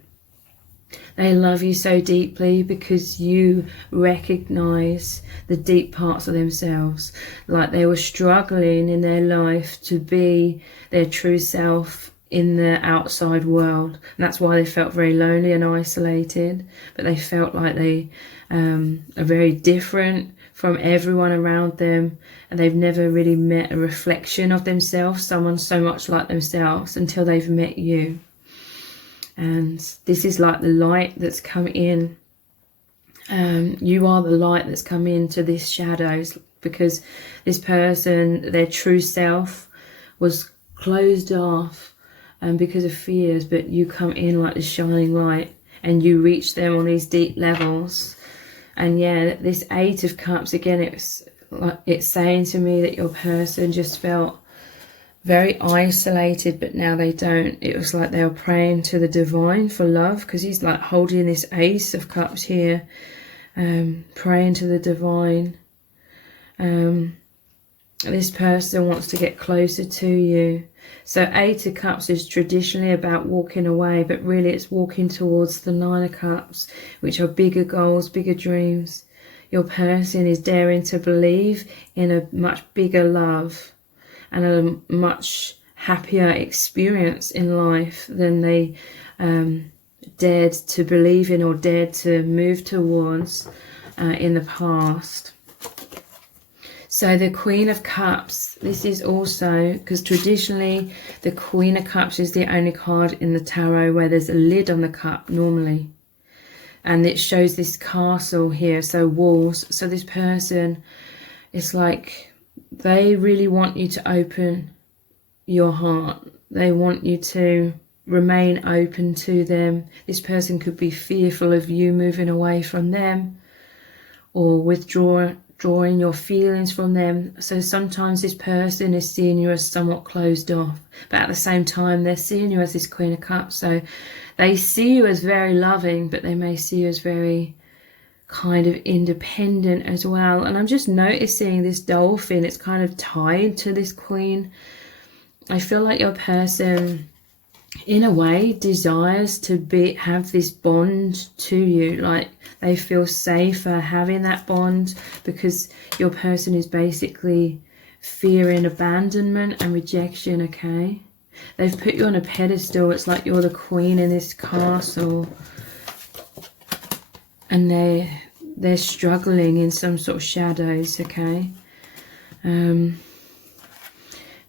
they love you so deeply because you recognize the deep parts of themselves. Like, they were struggling in their life to be their true self in the outside world, and that's why they felt very lonely and isolated. But they felt like they are very different from everyone around them, and they've never really met a reflection of themselves, someone so much like themselves, until they've met you. And this is like the light that's come in. You are the light that's come into this shadows, because this person, their true self, was closed off because of fears, but you come in like the shining light and you reach them on these deep levels. And yeah, this Eight of Cups, again, it's saying to me that your person just felt very isolated, but now they don't. It was like they were praying to the divine for love, because he's like holding this Ace of Cups here, praying to the divine. This person wants to get closer to you. So Eight of Cups is traditionally about walking away, but really it's walking towards the Nine of Cups, which are bigger goals, bigger dreams. Your person is daring to believe in a much bigger love and a much happier experience in life than they dared to believe in or dared to move towards in the past. So the Queen of Cups, this is also, because traditionally the Queen of Cups is the only card in the tarot where there's a lid on the cup normally. And it shows this castle here, so walls. So this person, it's like they really want you to open your heart. They want you to remain open to them. This person could be fearful of you moving away from them or withdrawing your feelings from them. So sometimes this person is seeing you as somewhat closed off, but at the same time they're seeing you as this Queen of Cups. So they see you as very loving, but they may see you as very kind of independent as well. And I'm just noticing this dolphin, it's kind of tied to this Queen. I feel like your person in a way desires to have this bond to you. Like, they feel safer having that bond, because your person is basically fearing abandonment and rejection, okay? They've put you on a pedestal. It's like you're the queen in this castle, and they're struggling in some sort of shadows, okay? But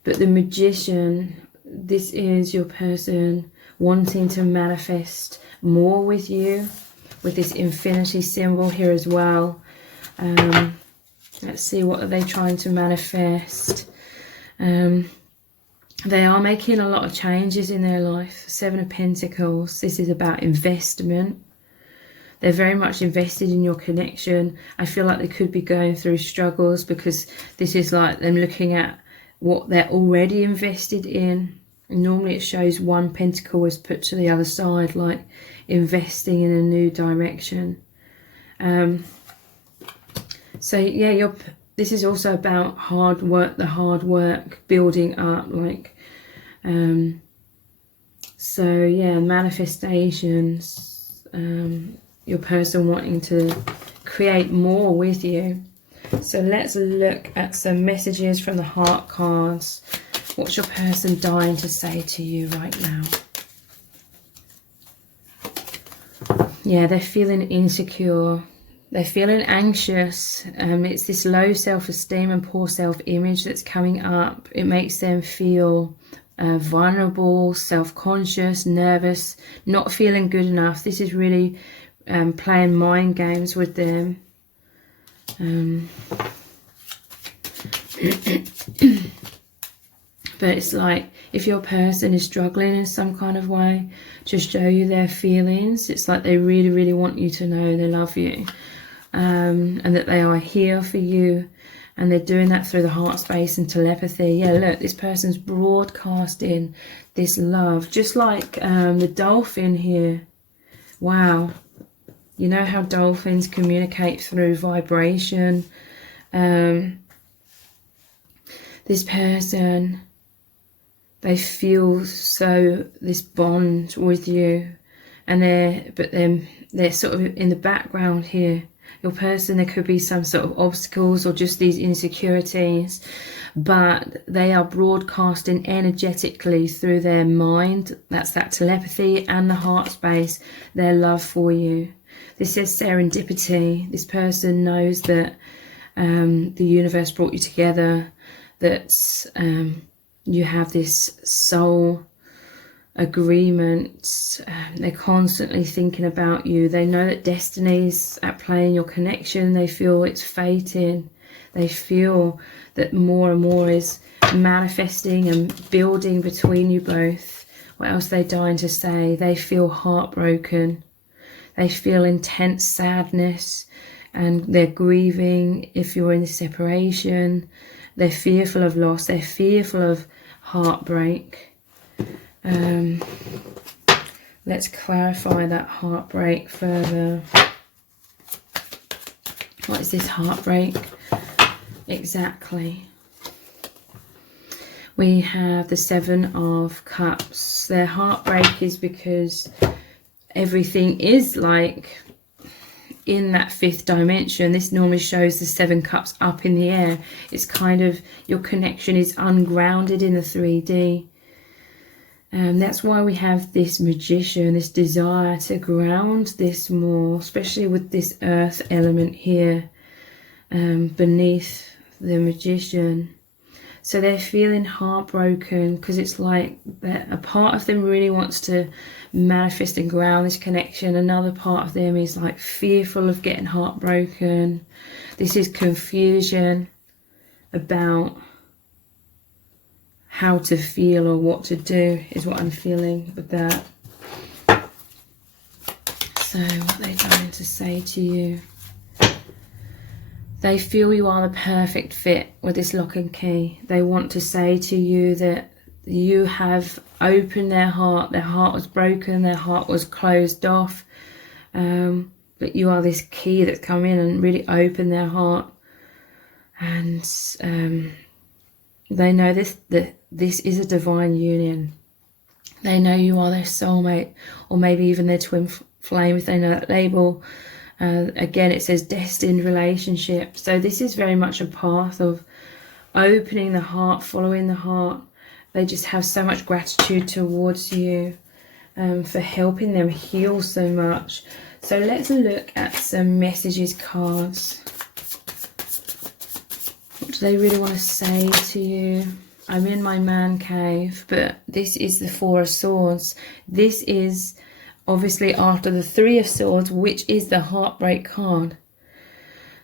the Magician, this is your person wanting to manifest more with you, with this infinity symbol here as well. Let's see, what are they trying to manifest? They are making a lot of changes in their life. Seven of Pentacles, this is about investment. They're very much invested in your connection. I feel like they could be going through struggles, because this is like them looking at what they're already invested in. And normally it shows one pentacle is put to the other side, like investing in a new direction. So yeah, this is also about hard work, the hard work, building up, like, so yeah, manifestations, your person wanting to create more with you. So let's look at some messages from the heart cards. What's your person dying to say to you right now? Yeah, they're feeling insecure. They're feeling anxious. It's this low self-esteem and poor self-image that's coming up. It makes them feel vulnerable, self-conscious, nervous, not feeling good enough. This is really playing mind games with them. But it's like if your person is struggling in some kind of way to show you their feelings, it's like they really, really want you to know they love you, and that they are here for you. And they're doing that through the heart space and telepathy. Yeah, look, this person's broadcasting this love. Just like the dolphin here. Wow. You know how dolphins communicate through vibration. This person, they feel this bond with you. And they're sort of in the background here. Your person, there could be some sort of obstacles or just these insecurities, but they are broadcasting energetically through their mind. That's that telepathy and the heart space, their love for you. This is serendipity. This person knows that the universe brought you together, that you have this soul agreement. They're constantly thinking about you. They know that destiny's at play in your connection. They feel it's fating. They feel that more and more is manifesting and building between you both. What else are they dying to say? They feel heartbroken. They feel intense sadness, and they're grieving if you're in a separation. They're fearful of loss. They're fearful of heartbreak. Let's clarify that heartbreak further. What is this heartbreak exactly? We have the Seven of Cups. Their heartbreak is because everything is like in that fifth dimension. This normally shows the 7 cups up in the air. It's kind of, your connection is ungrounded in the 3D. That's why we have this Magician, this desire to ground this more, especially with this earth element here beneath the Magician. So they're feeling heartbroken because it's like that a part of them really wants to manifest and ground this connection. Another part of them is like fearful of getting heartbroken. This is confusion about how to feel or what to do is what I'm feeling with that. So what they're trying to say to you. They feel you are the perfect fit with this lock and key. They want to say to you that you have opened their heart. Their heart was broken. Their heart was closed off. But you are this key that's come in and really opened their heart. And they know that this is a divine union. They know you are their soulmate, or maybe even their twin flame if they know that label. Again, it says destined relationship. So this is very much a path of opening the heart, following the heart. They just have so much gratitude towards you for helping them heal so much. So let's look at some messages cards. What do they really want to say to you? I'm in my man cave, but this is the Four of Swords. This is obviously after the Three of Swords, which is the heartbreak card.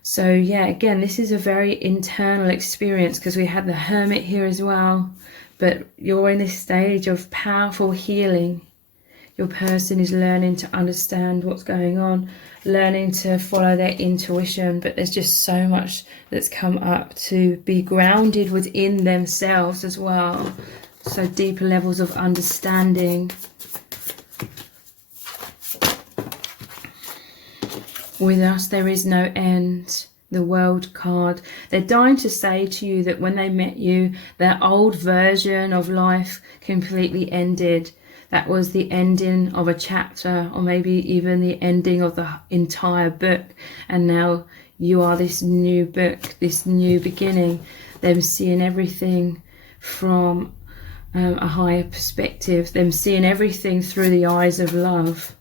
So yeah, again, this is a very internal experience because we had the Hermit here as well. But you're in this stage of powerful healing. Your person is learning to understand what's going on, learning to follow their intuition. But there's just so much that's come up to be grounded within themselves as well. So deeper levels of understanding. With us, there is no end. The World card. They're dying to say to you that when they met you, their old version of life completely ended. That was the ending of a chapter, or maybe even the ending of the entire book. And now you are this new book, this new beginning. Them seeing everything from a higher perspective. Them seeing everything through the eyes of love.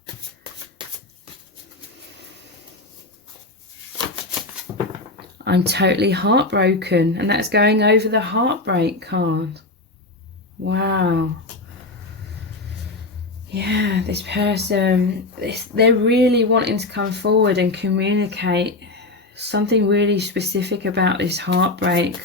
I'm totally heartbroken, and that's going over the heartbreak card. Wow. Yeah, this person, they're really wanting to come forward and communicate something really specific about this heartbreak.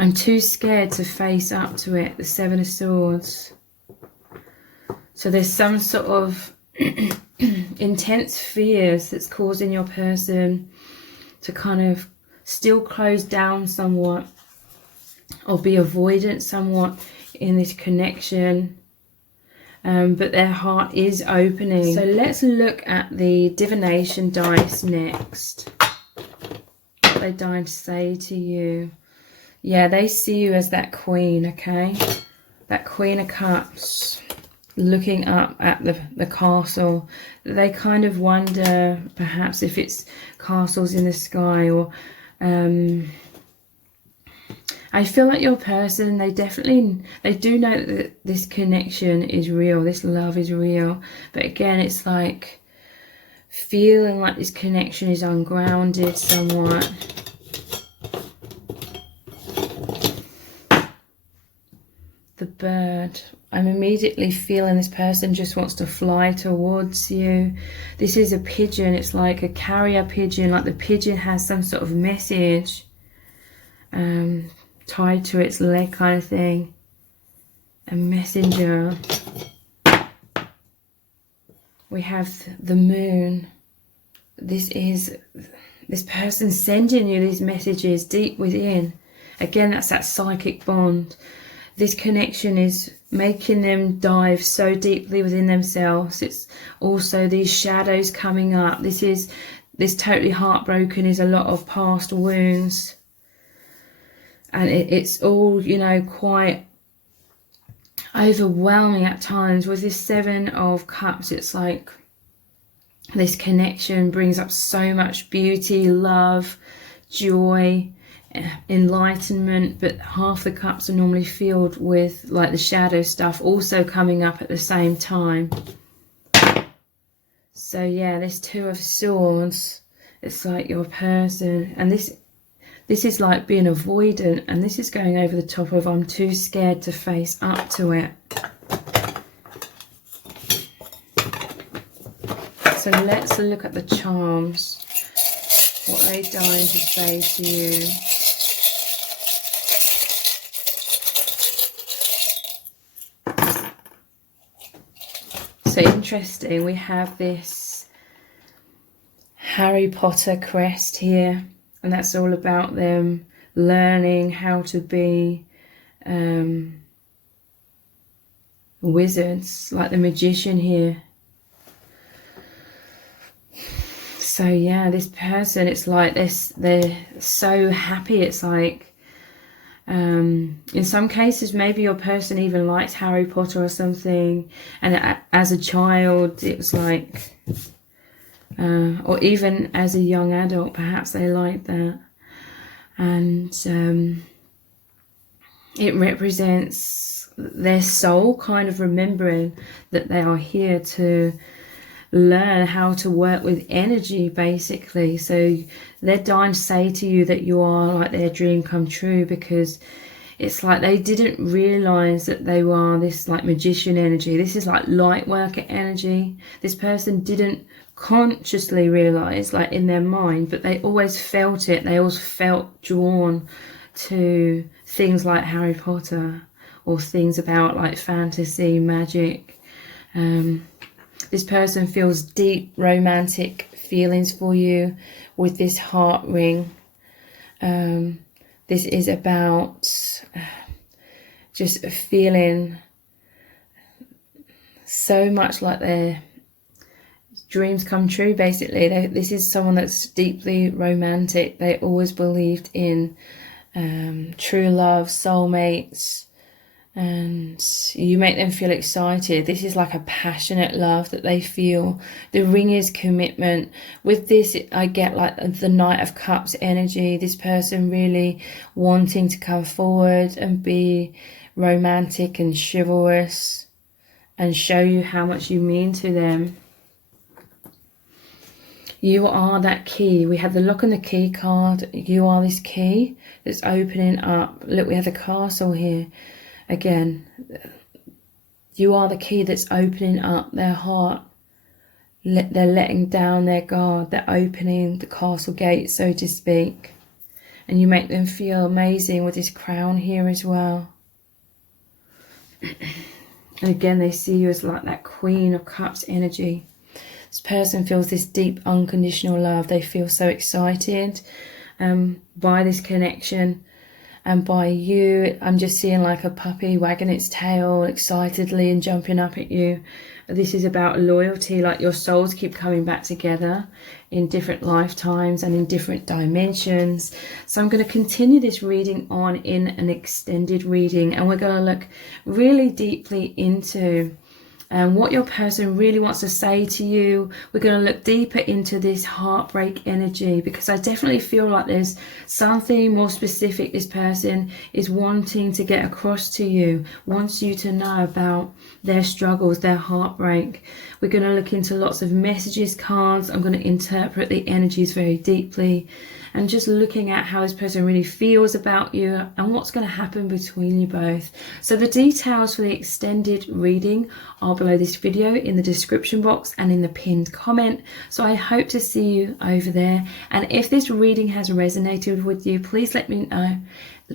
I'm too scared to face up to it, the Seven of Swords. So there's some sort of intense fears that's causing your person to kind of still close down somewhat or be avoidant somewhat in this connection. But their heart is opening. So let's look at the divination dice next. What they're dying to say to you. Yeah, they see you as that queen, okay? That Queen of Cups, looking up at the castle. They kind of wonder perhaps if it's castles in the sky, or I feel like your person, they do know that this connection is real, this love is real. But again, it's like feeling like this connection is ungrounded somewhat. The bird. I'm immediately feeling this person just wants to fly towards you. This is a pigeon. It's like a carrier pigeon. Like the pigeon has some sort of message tied to its leg kind of thing. A messenger. We have the moon. This is this person sending you these messages deep within. Again, that's that psychic bond. This connection is making them dive so deeply within themselves. It's also these shadows coming up. This totally heartbroken is a lot of past wounds. And it's all, you know, quite overwhelming at times. With this Seven of Cups, it's like this connection brings up so much beauty, love, joy, enlightenment, but half the cups are normally filled with like the shadow stuff also coming up at the same time. So yeah, this Two of Swords, it's like your person, and this is like being avoidant, and this is going over the top of I'm too scared to face up to it. So let's look at the charms. What are they dying to say to you? So interesting, we have this Harry Potter crest here, and that's all about them learning how to be wizards, like the magician here. So yeah, this person, it's like this, they're so happy. It's like in some cases maybe your person even likes Harry Potter or something, and as a child it was like or even as a young adult perhaps they like that, and it represents their soul kind of remembering that they are here to learn how to work with energy, basically. So they're dying to say to you that you are like their dream come true, because it's like they didn't realize that they were this like magician energy. This is like light worker energy. This person didn't consciously realize, like in their mind, but they always felt it. They always felt drawn to things like Harry Potter or things about like fantasy, magic. This person feels deep romantic feelings for you with this heart ring. This is about just feeling so much like their dreams come true, basically. This is someone that's deeply romantic. They always believed in true love, soulmates, and you make them feel excited. This is like a passionate love that they feel. The ring is commitment. With this, I get like the Knight of Cups energy. This person really wanting to come forward and be romantic and chivalrous and show you how much you mean to them. You are that key. We have the Lock and the Key card. You are this key that's opening up. Look, we have the castle here. Again, you are the key that's opening up their heart. They're letting down their guard. They're opening the castle gate, so to speak. and you make them feel amazing with this crown here as well. And again, they see you as like that Queen of Cups energy. This person feels this deep unconditional love. They feel so excited by this connection and by you. I'm just seeing like a puppy wagging its tail excitedly and jumping up at you. This is about loyalty, like your souls keep coming back together in different lifetimes and in different dimensions. So I'm going to continue this reading on in an extended reading, and we're going to look really deeply into what your person really wants to say to you. We're going to look deeper into this heartbreak energy, because I definitely feel like there's something more specific this person is wanting to get across to you, wants you to know about their struggles, their heartbreak. We're going to look into lots of messages cards. I'm going to interpret the energies very deeply, and just looking at how this person really feels about you and what's going to happen between you both. So the details for the extended reading are below this video in the description box and in the pinned comment. So I hope to see you over there. And if this reading has resonated with you, please let me know.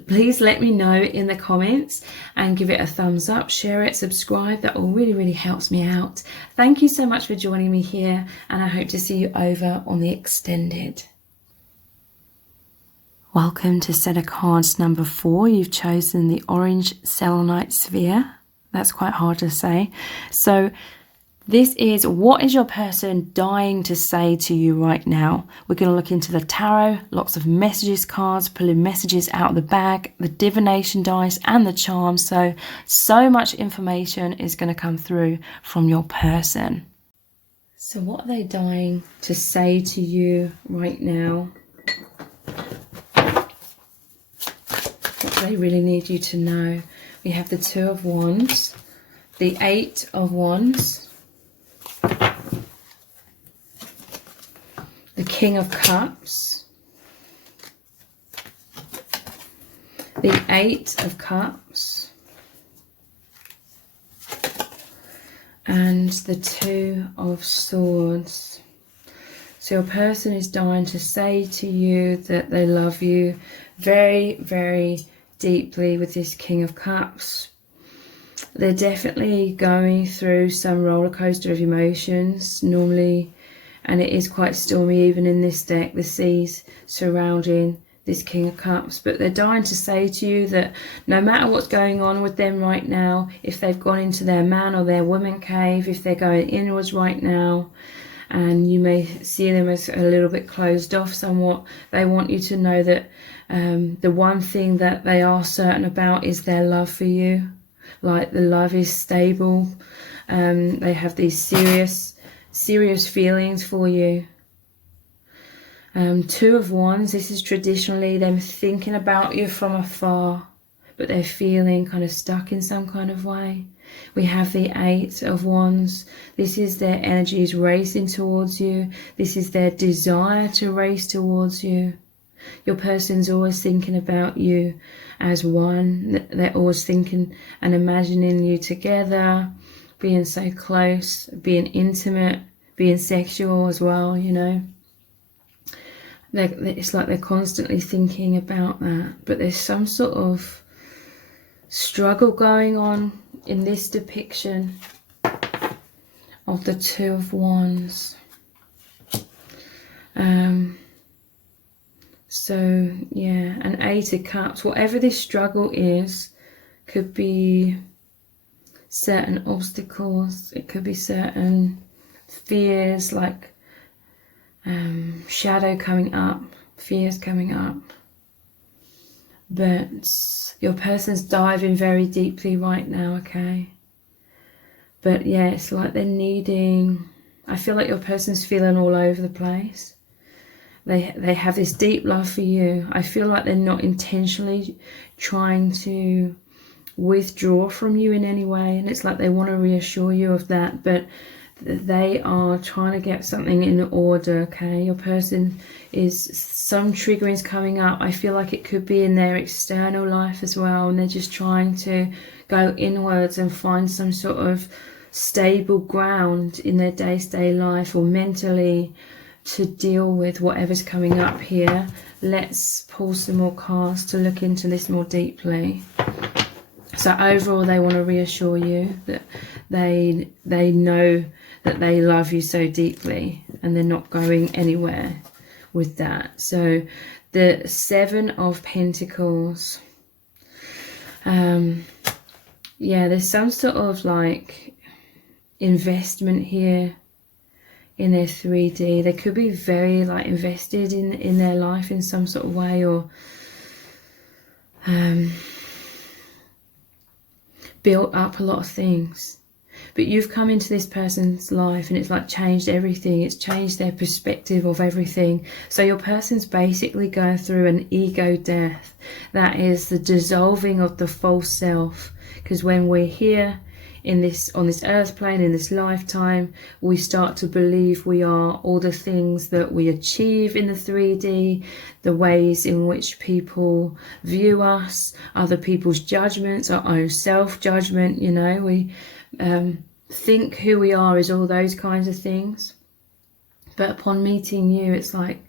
Please let me know in the comments and give it a thumbs up, share it, subscribe. That all really helps me out. Thank you so much for joining me here, and I hope to see you over on the extended. Welcome to set of cards number 4. You've chosen the orange selenite sphere. That's quite hard to say. So this is, what is your person dying to say to you right now? We're going to look into the tarot, lots of messages cards, pulling messages out of the bag, the divination dice and the charms. So much information is going to come through from your person. So what are they dying to say to you right now? They really need you to know. We have the 2 of Wands, the 8 of Wands, the King of Cups, the 8 of Cups, and the 2 of Swords. So your person is dying to say to you that they love you very deeply with this King of Cups. They're definitely going through some roller coaster of emotions normally, and it is quite stormy even in this deck, the seas surrounding this King of Cups. But they're dying to say to you that no matter what's going on with them right now, if they've gone into their man or their woman cave, if they're going inwards right now, and you may see them as a little bit closed off somewhat, they want you to know that the one thing that they are certain about is their love for you. Like, the love is stable. They have these serious feelings for you. 2 of Wands, this is traditionally them thinking about you from afar, but they're feeling kind of stuck in some kind of way. We have the 8 of Wands. This is their energies racing towards you. This is their desire to race towards you. Your person's always thinking about you as one. They're always thinking and imagining you together, being so close, being intimate, being sexual as well, you know. It's like they're constantly thinking about that, but there's some sort of struggle going on in this depiction of the 2 of Wands. So yeah, an 8 of Cups. Whatever this struggle is, could be certain obstacles, it could be certain fears, like shadow coming up, fears coming up. But your person's diving very deeply right now, okay? But yeah, it's like they're needing, I feel like your person's feeling all over the place. They have this deep love for you. I feel like they're not intentionally trying to withdraw from you in any way, and it's like they want to reassure you of that, but they are trying to get something in order, okay? Your person is, some triggering's coming up. I feel like it could be in their external life as well, and they're just trying to go inwards and find some sort of stable ground in their day-to-day life, or mentally to deal with whatever's coming up here. Let's pull some more cards to look into this more deeply. So overall, they want to reassure you that they know that they love you so deeply, and they're not going anywhere with that. So the Seven of Pentacles, yeah, there's some sort of like investment here in their 3D. They could be very like invested in their life in some sort of way, or built up a lot of things. But you've come into this person's life and it's like changed everything. It's changed their perspective of everything. So your person's basically going through an ego death. That is the dissolving of the false self. Because when we're here on this earth plane, in this lifetime, we start to believe we are all the things that we achieve in the 3D, the ways in which people view us, other people's judgments, our own self-judgment. You know, we think who we are is all those kinds of things. But upon meeting you, it's like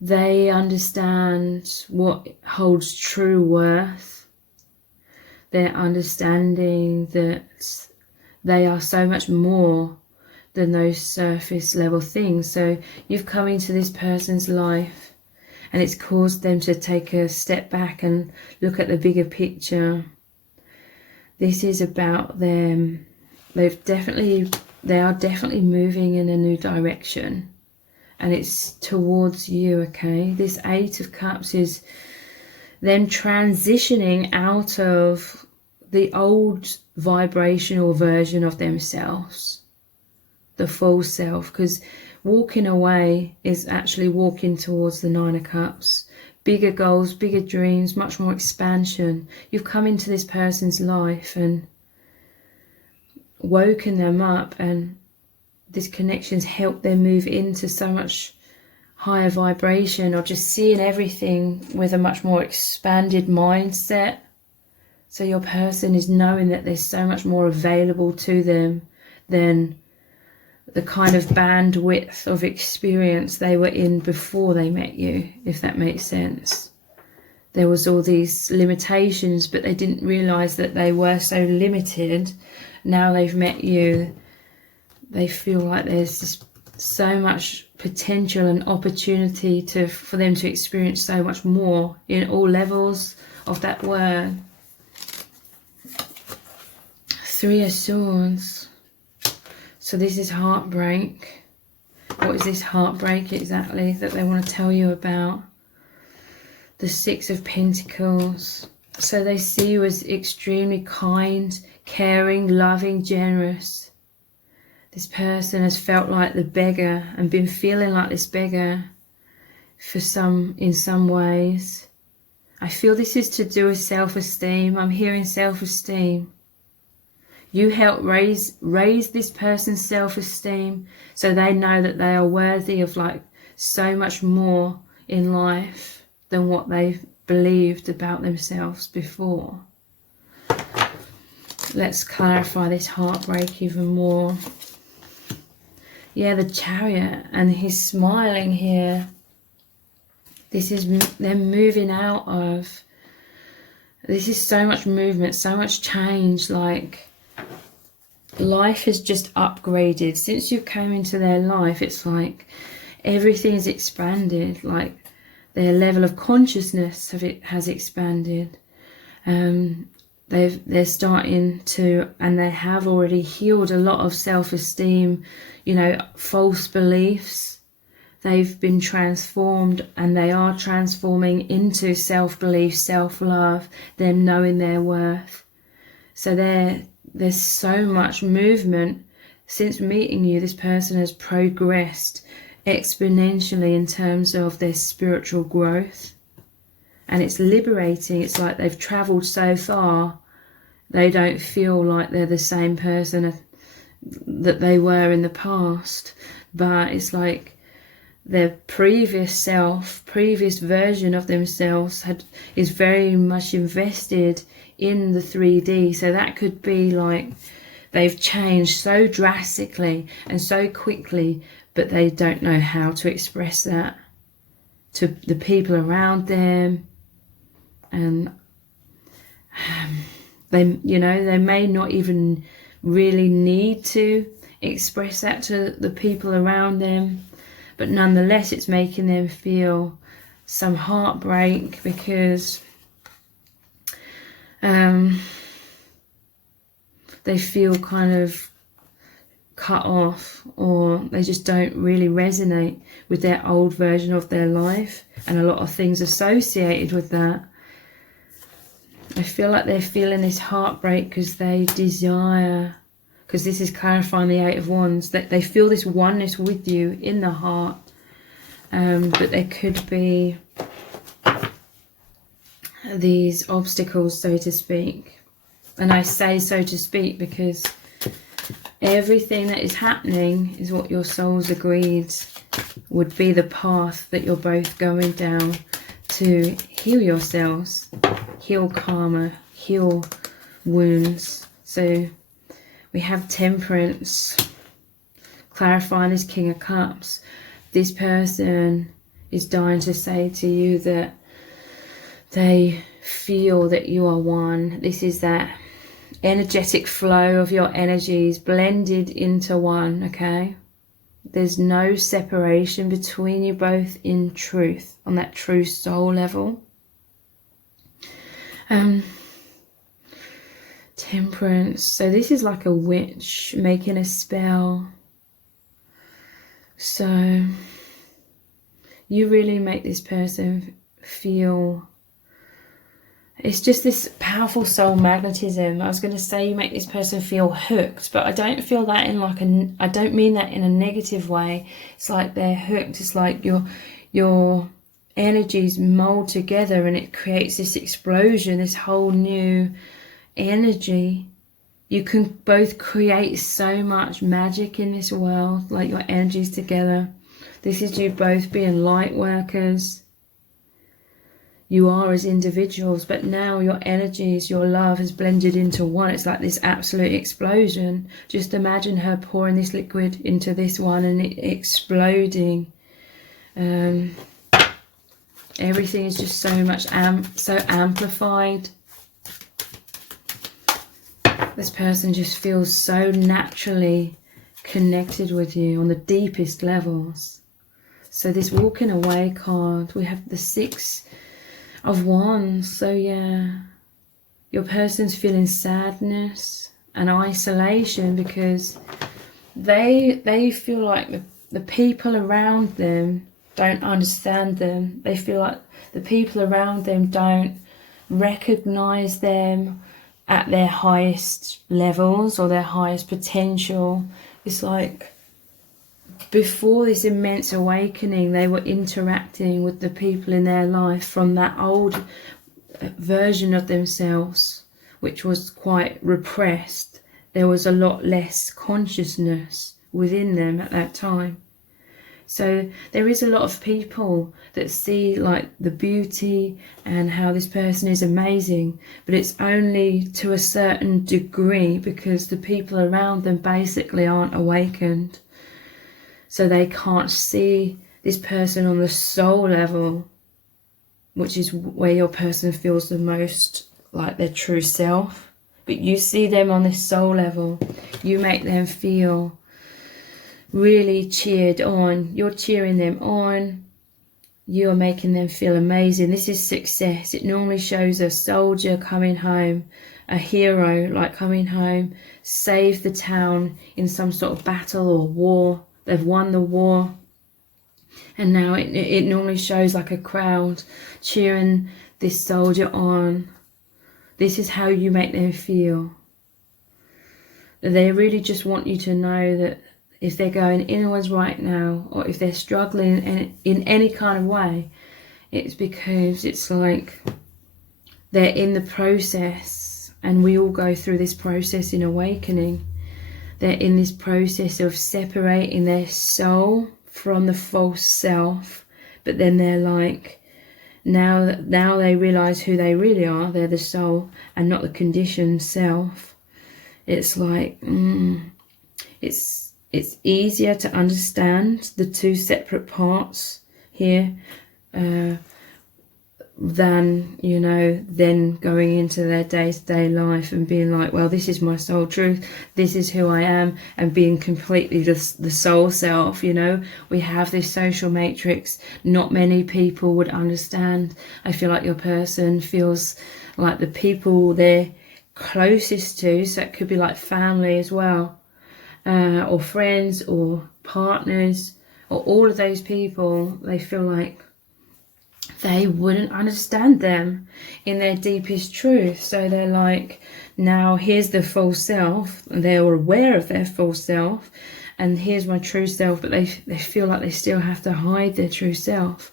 they understand what holds true worth. They're understanding that they are so much more than those surface level things. So you've come into this person's life and it's caused them to take a step back and look at the bigger picture. This is about them. They are definitely moving in a new direction, and it's towards you, okay? This Eight of Cups is them transitioning out of the old vibrational version of themselves, the false self, because walking away is actually walking towards the Nine of Cups. Bigger goals, bigger dreams, much more expansion. You've come into this person's life and woken them up, and this connection's helped them move into so much higher vibration, or just seeing everything with a much more expanded mindset. So your person is knowing that there's so much more available to them than the kind of bandwidth of experience they were in before they met you, if that makes sense. There was all these limitations, but they didn't realize that they were so limited. Now they've met you, they feel like there's just so much potential and opportunity for them to experience so much more in all levels of that word. Three of Swords. So this is heartbreak. What is this heartbreak exactly that they want to tell you about? The Six of Pentacles. So they see you as extremely kind, caring, loving, generous. This person has felt like the beggar and been feeling like this beggar in some ways. I feel this is to do with self-esteem. I'm hearing self-esteem. You help raise this person's self-esteem so they know that they are worthy of like so much more in life than what they've believed about themselves before. Let's clarify this heartbreak even more. Yeah, the Chariot, and he's smiling here. This is them moving out of. This is so much movement, so much change. Like, life has just upgraded. Since you came into their life, it's like everything's expanded. Like, their level of consciousness has expanded. They're starting to, and they have already healed a lot of self-esteem, you know, false beliefs. They've been transformed, and they are transforming into self-belief, self-love, them knowing their worth. So there's so much movement. Since meeting you, this person has progressed exponentially in terms of their spiritual growth. And it's liberating. It's like they've traveled so far, they don't feel like they're the same person that they were in the past. But it's like their previous self, previous version of themselves is very much invested in the 3D. So that could be like they've changed so drastically and so quickly, but they don't know how to express that to the people around them. And they, you know, they may not even really need to express that to the people around them, but nonetheless it's making them feel some heartbreak because they feel kind of cut off, or they just don't really resonate with their old version of their life, and a lot of things associated with that. I feel like they're feeling this heartbreak because they desire, because this is clarifying the Eight of Wands, that they feel this oneness with you in the heart, but there could be these obstacles, so to speak. And I say so to speak because everything that is happening is what your souls agreed would be the path that you're both going down to heal yourselves, heal karma, heal wounds. So we have Temperance, clarifying this King of Cups. This person is dying to say to you that they feel that you are one. This is that energetic flow of your energies blended into one, okay? There's no separation between you both in truth, on that true soul level. Temperance. So this is like a witch making a spell. So you really make this person feel, it's just this powerful soul magnetism. I was going to say you make this person feel hooked, but I don't feel that in like I don't mean that in a negative way. It's like they're hooked. It's like your energies mold together and it creates this explosion, this whole new energy. You can both create so much magic in this world, like your energies together. This is you both being light workers. You are as individuals, but now your energies, your love has blended into one. It's like this absolute explosion. Just imagine her pouring this liquid into this one and it exploding. Everything is just so much so amplified. This person just feels so naturally connected with you on the deepest levels. So this walking away card, we have the Six of Wands. So yeah, your person's feeling sadness and isolation because they feel like the people around them don't understand them. They feel like the people around them don't recognize them at their highest levels or their highest potential. It's like before this immense awakening, they were interacting with the people in their life from that old version of themselves, which was quite repressed. There was a lot less consciousness within them at that time. So there is a lot of people that see like the beauty and how this person is amazing, but it's only to a certain degree because the people around them basically aren't awakened. So they can't see this person on the soul level, which is where your person feels the most like their true self. But you see them on this soul level. You make them feel really cheered on. You're cheering them on. You're making them feel amazing. This is success. It normally shows a soldier coming home, a hero like coming home, save the town in some sort of battle or war. They've won the war. And now it normally shows like a crowd cheering this soldier on. This is how you make them feel. They really just want you to know that if they're going inwards right now, or if they're struggling in any kind of way, it's because it's like they're in the process, and we all go through this process in awakening. They're in this process of separating their soul from the false self, but then they're like, now they realize who they really are. They're the soul and not the conditioned self. It's like, it's it's easier to understand the two separate parts here than, you know, then going into their day-to-day life and being like, well, this is my soul truth, this is who I am, and being completely the soul self. You know, we have this social matrix not many people would understand. I feel like your person feels like the people they're closest to, so it could be like family as well, or friends or partners, or all of those people, they feel like they wouldn't understand them in their deepest truth. So they're like, now here's the false self, they're aware of their false self, and here's my true self, but they feel like they still have to hide their true self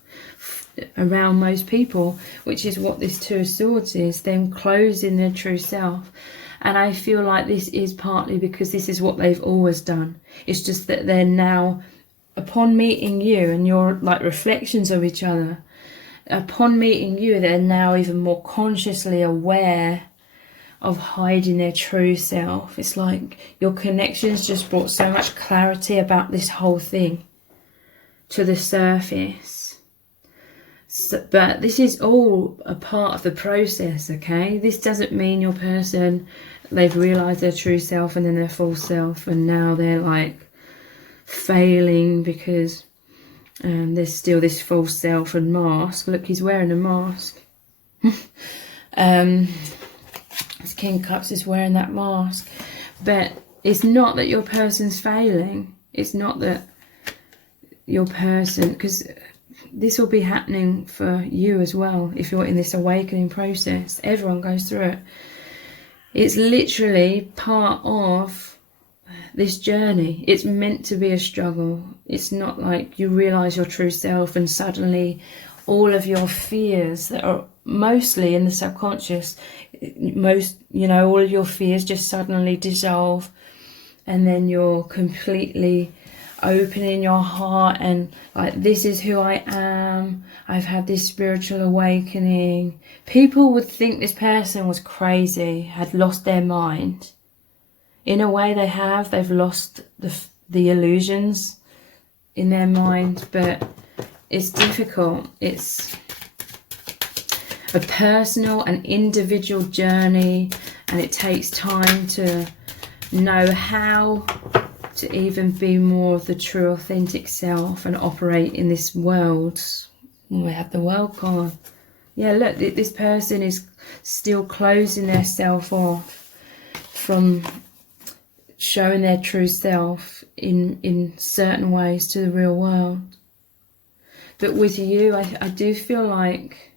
around most people, which is what this Two of Swords is, them closing their true self. And I feel like this is partly because this is what they've always done. It's just that they're now, upon meeting you and you're like reflections of each other, upon meeting you, they're now even more consciously aware of hiding their true self. It's like your connections just brought so much clarity about this whole thing to the surface. So, but this is all a part of the process, okay? This doesn't mean your person, they've realised their true self and then their false self, and now they're like failing because there's still this false self and mask. Look, he's wearing a mask. This King of Cups is wearing that mask. But it's not that your person's failing. It's not that your person, because this will be happening for you as well if you're in this awakening process. Everyone goes through it. It's literally part of this journey. It's meant to be a struggle. It's not like you realize your true self and suddenly all of your fears that are mostly in the subconscious, all of your fears just suddenly dissolve, and then you're completely opening your heart and like, this is who I am, I've had this spiritual awakening. People would think this person was crazy, had lost their mind. In a way they have, they've lost the illusions in their mind, but it's difficult. It's a personal and individual journey, and it takes time to know how to even be more of the true authentic self and operate in this world. We have the World card. Yeah, look, this person is still closing their self off from showing their true self in certain ways to the real world. But with you, I do feel like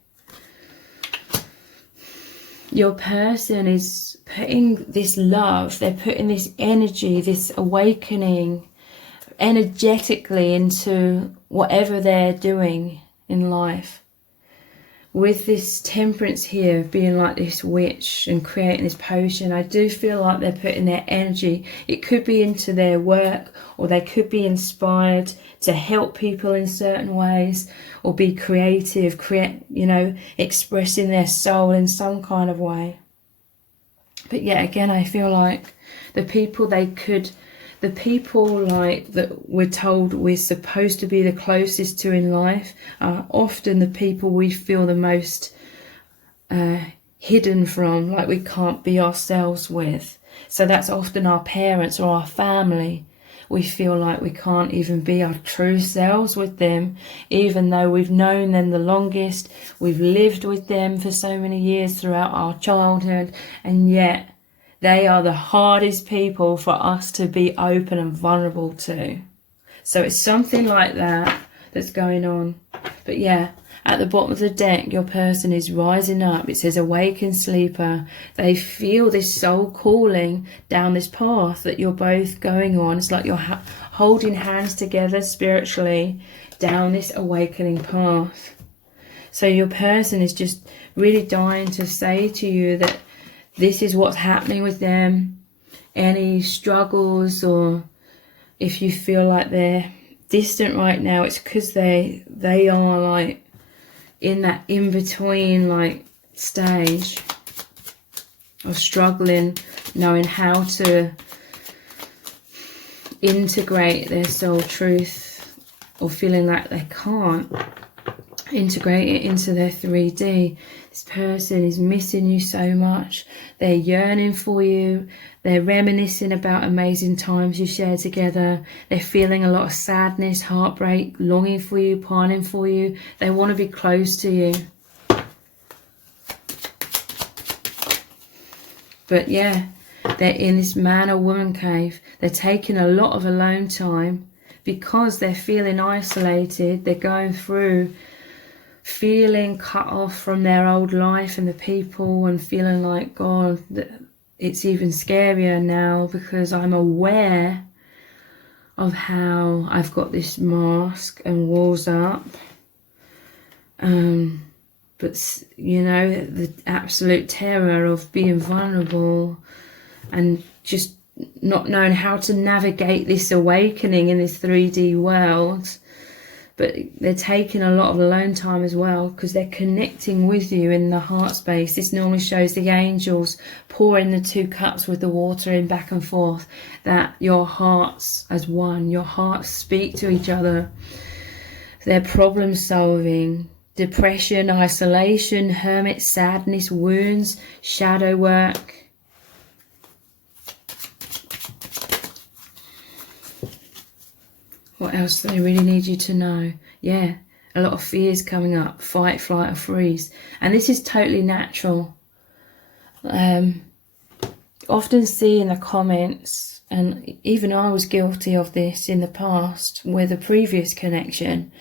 your person is putting this love, they're putting this energy, this awakening energetically into whatever they're doing in life. With this Temperance here being like this witch and creating this potion, I do feel like they're putting their energy, it could be into their work, or they could be inspired to help people in certain ways, or be creative, expressing their soul in some kind of way. But yeah, again, I feel like the people like that we're told we're supposed to be the closest to in life are often the people we feel the most hidden from, like we can't be ourselves with. So that's often our parents or our family. We feel like we can't even be our true selves with them, even though we've known them the longest, we've lived with them for so many years throughout our childhood, and yet they are the hardest people for us to be open and vulnerable to. So it's something like that that's going on. But yeah, at the bottom of the deck, your person is rising up. It says awakened sleeper. They feel this soul calling down this path that you're both going on. It's like you're holding hands together spiritually down this awakening path. So your person is just really dying to say to you that this is what's happening with them. Any struggles, or if you feel like they're distant right now, it's because they are like in that in-between like stage of struggling, knowing how to integrate their soul truth, or feeling like they can't integrate it into their 3D. This person is missing you so much. They're yearning for you. They're reminiscing about amazing times you shared together. They're feeling a lot of sadness, heartbreak, longing for you, pining for you. They want to be close to you. But yeah, they're in this man or woman cave. They're taking a lot of alone time because they're feeling isolated. They're going through feeling cut off from their old life and the people, and feeling like, God, it's even scarier now because I'm aware of how I've got this mask and walls up. But, you know, the absolute terror of being vulnerable and just not knowing how to navigate this awakening in this 3D world. But they're taking a lot of alone time as well because they're connecting with you in the heart space. This normally shows the angels pouring the 2 cups with the water in back and forth, that your hearts as one, your hearts speak to each other. They're problem solving. Depression, isolation, hermit, sadness, wounds, shadow work. What else do they really need you to know? Yeah, a lot of fears coming up. Fight, flight, or freeze. And this is totally natural. Often see in the comments, and even I was guilty of this in the past with a previous connection,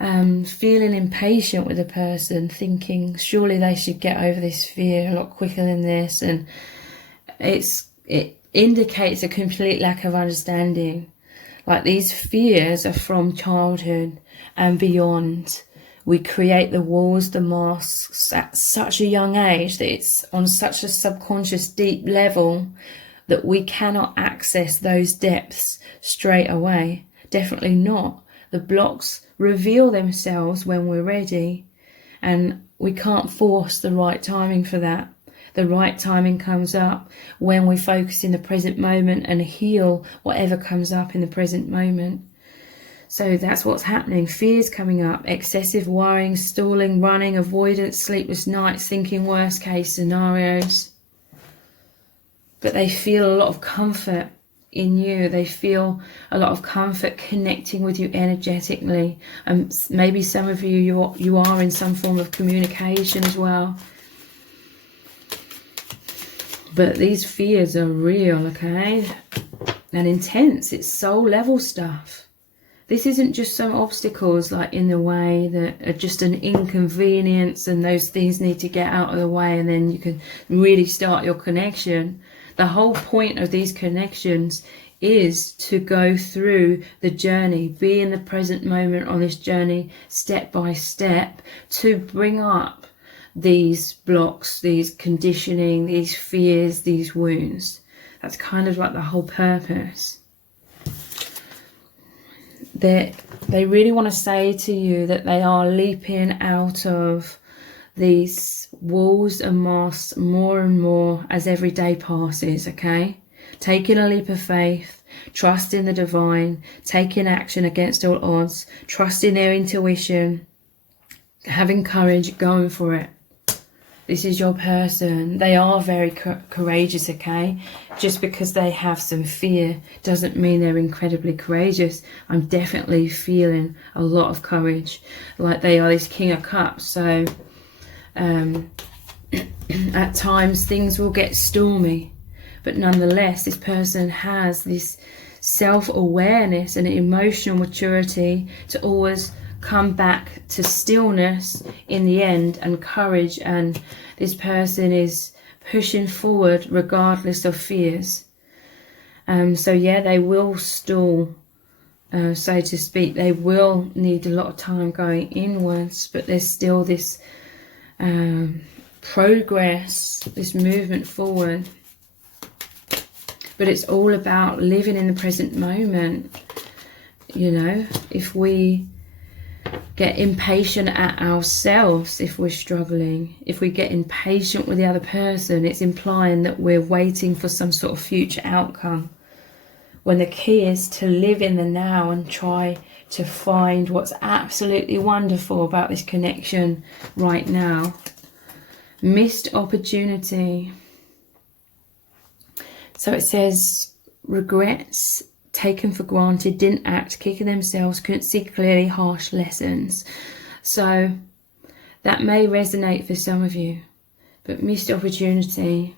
feeling impatient with a person, thinking surely they should get over this fear a lot quicker than this, and it indicates a complete lack of understanding. Like, these fears are from childhood and beyond. We create the walls, the masks at such a young age that it's on such a subconscious deep level that we cannot access those depths straight away. Definitely not. The blocks reveal themselves when we're ready, and we can't force the right timing for that. The right timing comes up when we focus in the present moment and heal whatever comes up in the present moment. So that's what's happening. Fears coming up, excessive worrying, stalling, running, avoidance, sleepless nights, thinking worst case scenarios. But they feel a lot of comfort in you. They feel a lot of comfort connecting with you energetically. And maybe some of you are in some form of communication as well. But these fears are real, okay? And intense. It's soul level stuff. This isn't just some obstacles like in the way that are just an inconvenience and those things need to get out of the way and then you can really start your connection. The whole point of these connections is to go through the journey, be in the present moment on this journey, step by step, to bring up these blocks, these conditioning, these fears, these wounds. That's kind of like the whole purpose. They really want to say to you that they are leaping out of these walls and masks more and more as every day passes, okay? Taking a leap of faith, trusting the divine, taking action against all odds, trusting their intuition, having courage, going for it. This is your person. They are very courageous, okay? Just because they have some fear doesn't mean they're incredibly courageous. I'm definitely feeling a lot of courage. Like they are this King of Cups. So at times things will get stormy. But nonetheless, this person has this self-awareness and emotional maturity to always come back to stillness in the end and courage, and this person is pushing forward regardless of fears. So yeah, they will stall, so to speak. They will need a lot of time going inwards, but there's still this progress, this movement forward. But it's all about living in the present moment. You know, if we get impatient at ourselves, if we're struggling, if we get impatient with the other person, it's implying that we're waiting for some sort of future outcome. when the key is to live in the now and try to find what's absolutely wonderful about this connection right now. Missed opportunity. So it says regrets, taken for granted, didn't act, kicking themselves, couldn't see clearly, harsh lessons. So that may resonate for some of you, but missed opportunity.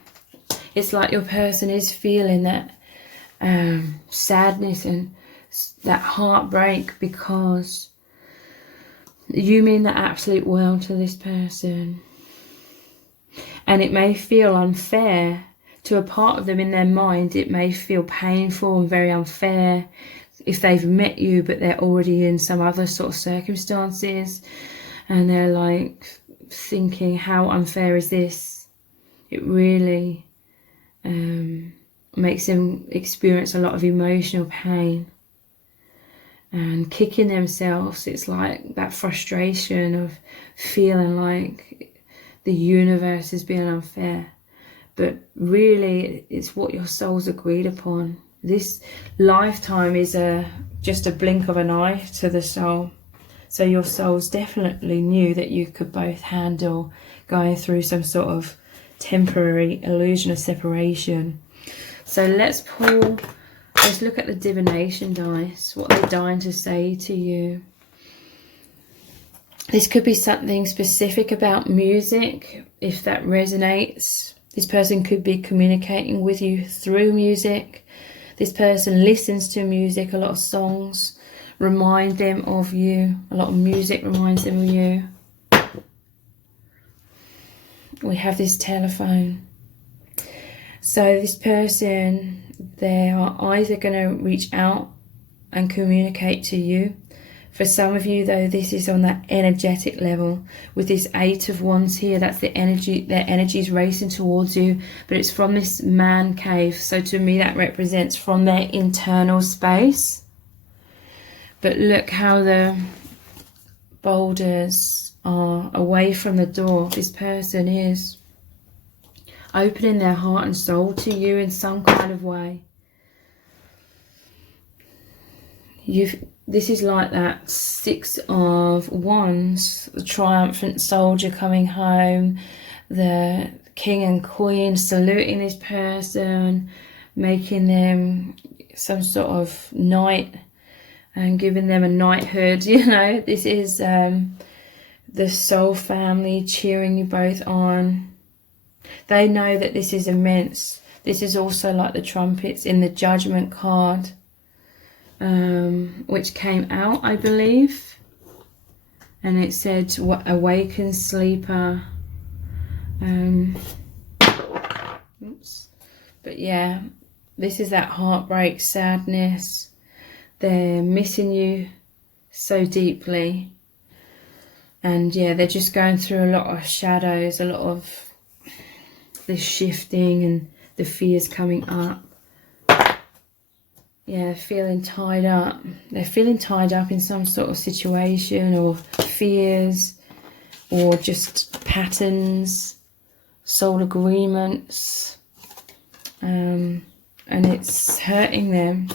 It's like your person is feeling that sadness and that heartbreak because you mean the absolute world to this person. And it may feel unfair to a part of them in their mind. It may feel painful and very unfair if they've met you but they're already in some other sort of circumstances and they're like thinking, how unfair is this? It really makes them experience a lot of emotional pain and kicking themselves. It's like that frustration of feeling like the universe is being unfair, but really it's what your soul's agreed upon. This lifetime is just a blink of an eye to the soul. So your souls definitely knew that you could both handle going through some sort of temporary illusion of separation. So let's look at the divination dice, what they're dying to say to you. This could be something specific about music, if that resonates. This person could be communicating with you through music. This person listens to music, a lot of songs remind them of you. A lot of music reminds them of you. We have this telephone. So this person, they are either going to reach out and communicate to you. For some of you, though, this is on that energetic level. With this 8 of Wands here, that's the energy, their energy is racing towards you, but it's from this man cave. So to me, that represents from their internal space. But look how the boulders are away from the door. This person is opening their heart and soul to you in some kind of way. This is like that 6 of Wands, the triumphant soldier coming home, the king and queen saluting this person, making them some sort of knight and giving them a knighthood. You know, this is the soul family cheering you both on. They know that this is immense. This is also like the trumpets in the Judgment card, which came out, I believe, and it said, awaken sleeper. Oops. But yeah, this is that heartbreak, sadness. They're missing you so deeply, and yeah, they're just going through a lot of shadows, a lot of this shifting and the fears coming up. Yeah, feeling tied up. They're feeling tied up in some sort of situation or fears or just patterns, soul agreements. And it's hurting them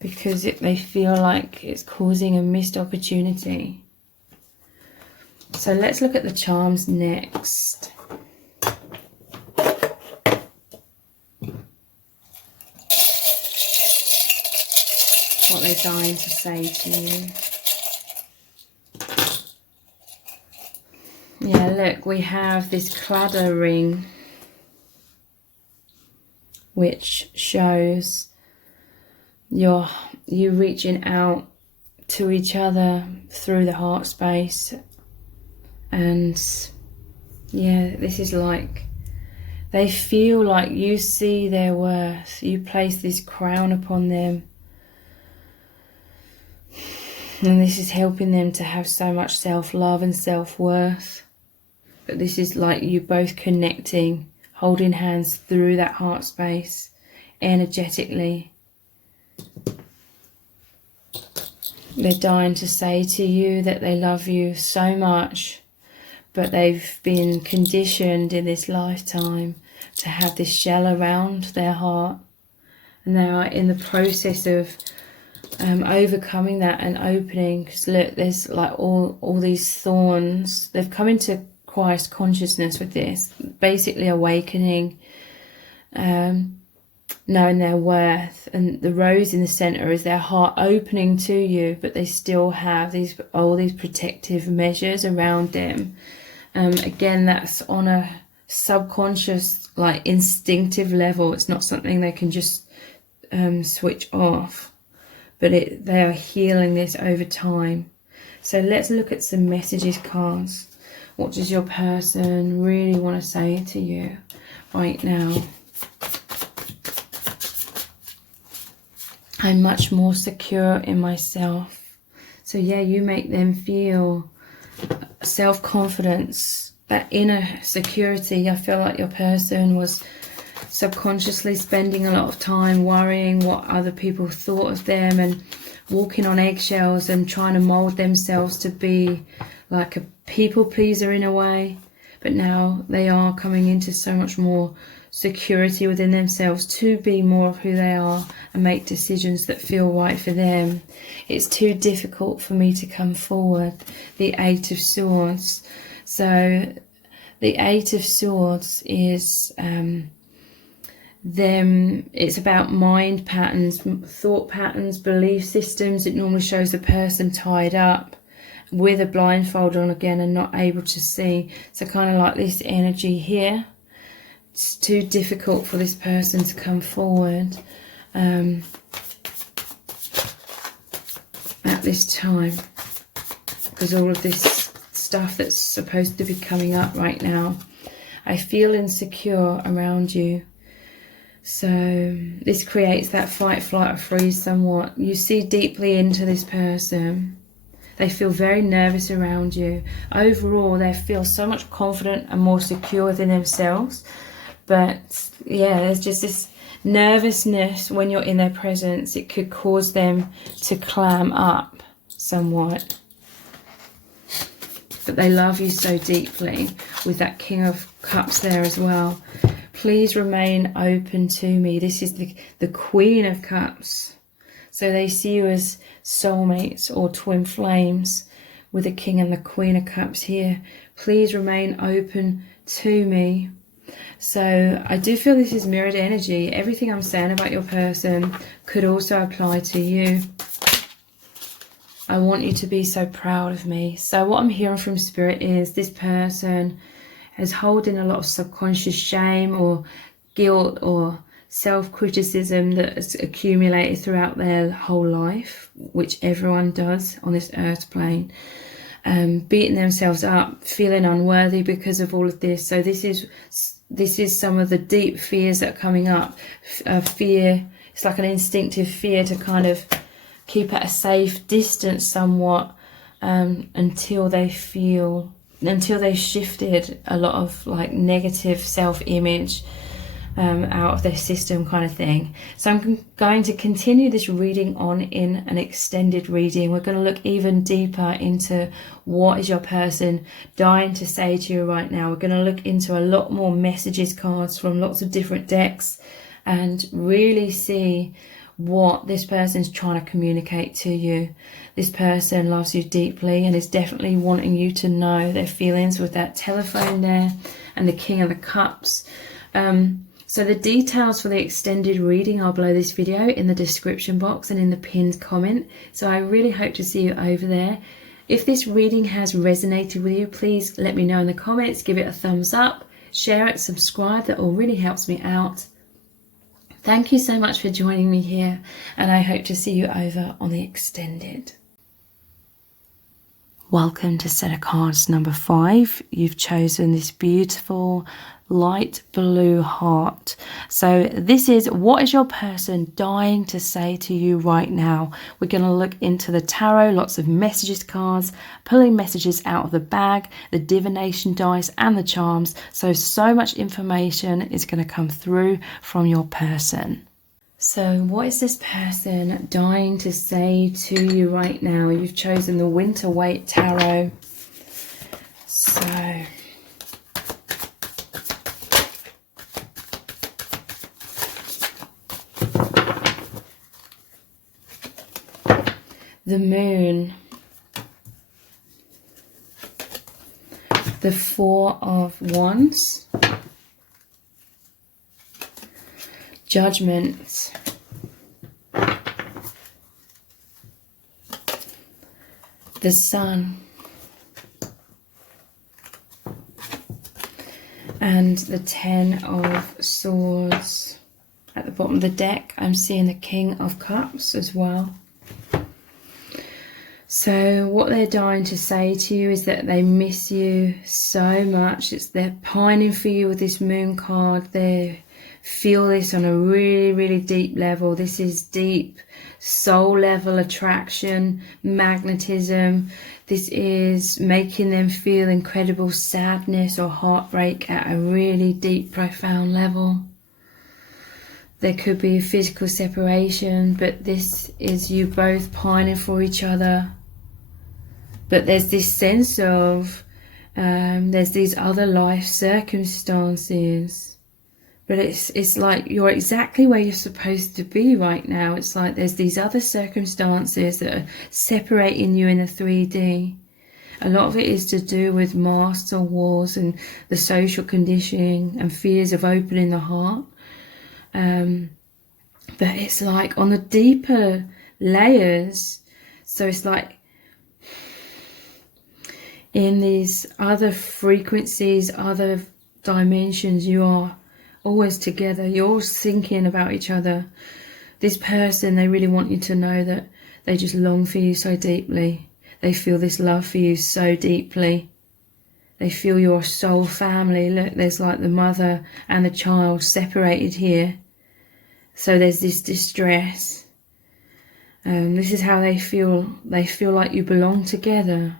because they feel like it's causing a missed opportunity. So let's look at the charms next. What they're dying to say to you. Yeah, look, we have this cladder ring, which shows you reaching out to each other through the heart space. And yeah, this is like they feel like you see their worth. You place this crown upon them. And this is helping them to have so much self-love and self-worth. But this is like you both connecting, holding hands through that heart space, energetically. They're dying to say to you that they love you so much, but they've been conditioned in this lifetime to have this shell around their heart. and they are in the process of overcoming that and opening. Because look, there's like all these thorns. They've come into Christ consciousness with this, basically awakening, knowing their worth, and the rose in the center is their heart opening to you, but they still have all these protective measures around them. Again, that's on a subconscious, like instinctive level. It's not something they can just switch off, but they are healing this over time. So let's look at some messages cards. What does your person really want to say to you right now? I'm much more secure in myself. So yeah, you make them feel self-confidence, that inner security. I feel like your person was subconsciously spending a lot of time worrying what other people thought of them and walking on eggshells and trying to mold themselves to be like a people pleaser in a way. But now they are coming into so much more security within themselves to be more of who they are and make decisions that feel right for them. It's too difficult for me to come forward. The Eight of Swords. So the Eight of Swords is it's about mind patterns, thought patterns, belief systems. It normally shows a person tied up with a blindfold on again and not able to see. So kind of like this energy here. It's too difficult for this person to come forward at this time, because all of this stuff that's supposed to be coming up right now. I feel insecure around you. So this creates that fight, flight or freeze somewhat. You see deeply into this person. They feel very nervous around you. Overall, they feel so much confident and more secure within themselves. But yeah, there's just this nervousness when you're in their presence. It could cause them to clam up somewhat. But they love you so deeply with that King of Cups there as well. Please remain open to me. This is the Queen of Cups. So they see you as soulmates or twin flames with the King and the Queen of Cups here. Please remain open to me. So I do feel this is mirrored energy. Everything I'm saying about your person could also apply to you. I want you to be so proud of me. So what I'm hearing from Spirit is this person is holding a lot of subconscious shame or guilt or self-criticism that has accumulated throughout their whole life, which everyone does on this earth plane. Beating themselves up, feeling unworthy because of all of this. So this is some of the deep fears that are coming up. Fear, it's like an instinctive fear to kind of keep at a safe distance somewhat, until they shifted a lot of like negative self-image out of their system, kind of thing. So I'm going to continue this reading on in an extended reading. We're going to look even deeper into what is your person dying to say to you right now. We're going to look into a lot more messages cards from lots of different decks and really see what this person's trying to communicate to you. This person loves you deeply and is definitely wanting you to know their feelings with that telephone there and the King of the Cups. So the details for the extended reading are below this video in the description box and in the pinned comment. So I really hope to see you over there. If this reading has resonated with you, please let me know in the comments. Give it a thumbs up, share it, subscribe. That all really helps me out. Thank you so much for joining me here, and I hope to see you over on the extended. Welcome to set of cards number 5. You've chosen this beautiful light blue heart. So this is what is your person dying to say to you right now. We're going to look into the tarot, lots of messages cards, pulling messages out of the bag, the divination dice and the charms. So much information is going to come through from your person. So what is this person dying to say to you right now? You've chosen the Winter Waite Tarot. So the Moon, the Four of Wands, Judgment, the Sun, and the Ten of Swords. At the bottom of the deck, I'm seeing the King of Cups as well. So what they're dying to say to you is that they miss you so much. They're pining for you with this Moon card. They feel this on a really, really deep level. This is deep soul level attraction, magnetism. This is making them feel incredible sadness or heartbreak at a really deep, profound level. There could be a physical separation, but this is you both pining for each other. But there's this sense of, there's these other life circumstances. But it's like you're exactly where you're supposed to be right now. It's like there's these other circumstances that are separating you in the 3D. A lot of it is to do with masks or walls and the social conditioning and fears of opening the heart. But it's like on the deeper layers. So it's like in these other frequencies, other dimensions, you are always together. You're always thinking about each other. This person, they really want you to know that they just long for you so deeply. They feel this love for you so deeply. They feel your soul family. Look, there's like the mother and the child separated here. So there's this distress. This is how they feel. They feel like you belong together.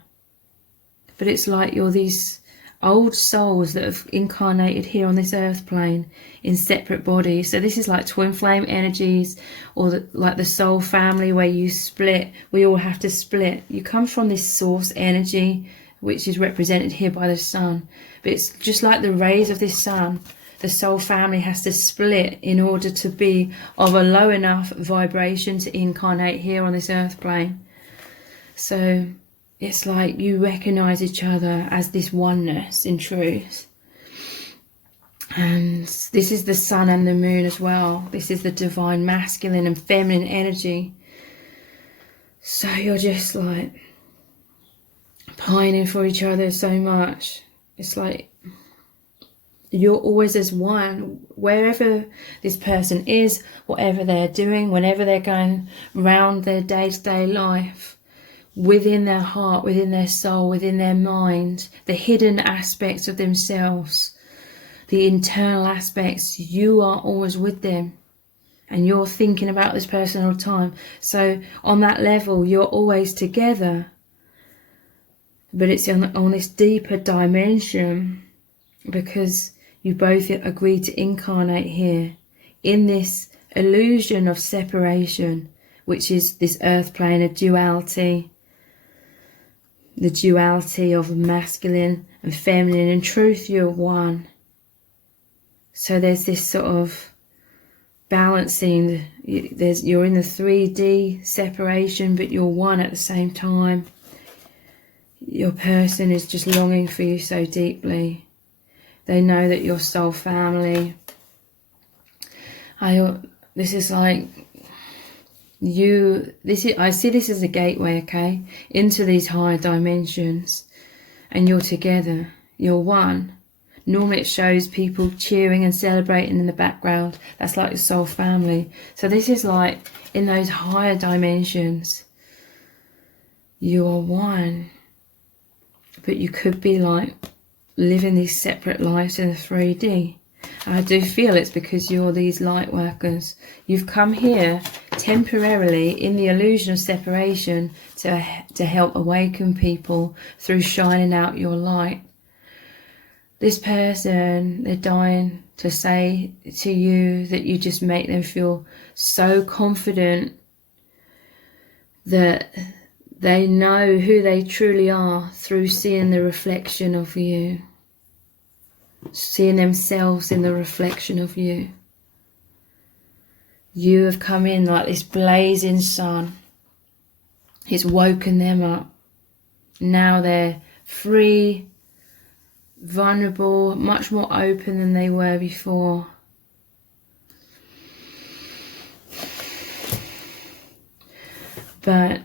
But it's like you're these old souls that have incarnated here on this earth plane in separate bodies. So this is like twin flame energies, or like the soul family where you split. We all have to split. You come from this source energy, which is represented here by the sun. But it's just like the rays of this sun. The soul family has to split in order to be of a low enough vibration to incarnate here on this earth plane. So it's like you recognize each other as this oneness in truth. And this is the sun and the moon as well. This is the divine masculine and feminine energy. So you're just like pining for each other so much. It's like you're always as one. Wherever this person is, whatever they're doing, whenever they're going around their day-to-day life, within their heart, within their soul, within their mind, the hidden aspects of themselves, the internal aspects, you are always with them. And you're thinking about this person all the time. So on that level, you're always together. But it's on this deeper dimension, because you both agreed to incarnate here in this illusion of separation, which is this earth plane of duality. The duality of masculine and feminine. In truth, you're one. So there's this sort of balancing. You're in the 3D separation, but you're one at the same time. Your person is just longing for you so deeply. They know that you're soul family. This is like I see this as a gateway, okay, into these higher dimensions, and you're together, you're one. Normally it shows people cheering and celebrating in the background. That's like your soul family. So this is like in those higher dimensions, you are one. But you could be like living these separate lives in the 3D. And I do feel it's because you're these light workers. You've come here temporarily in the illusion of separation to help awaken people through shining out your light. This person, they're dying to say to you that you just make them feel so confident that they know who they truly are through seeing the reflection of you. Seeing themselves in the reflection of you. You have come in like this blazing sun. It's woken them up. Now they're free, vulnerable, much more open than they were before. But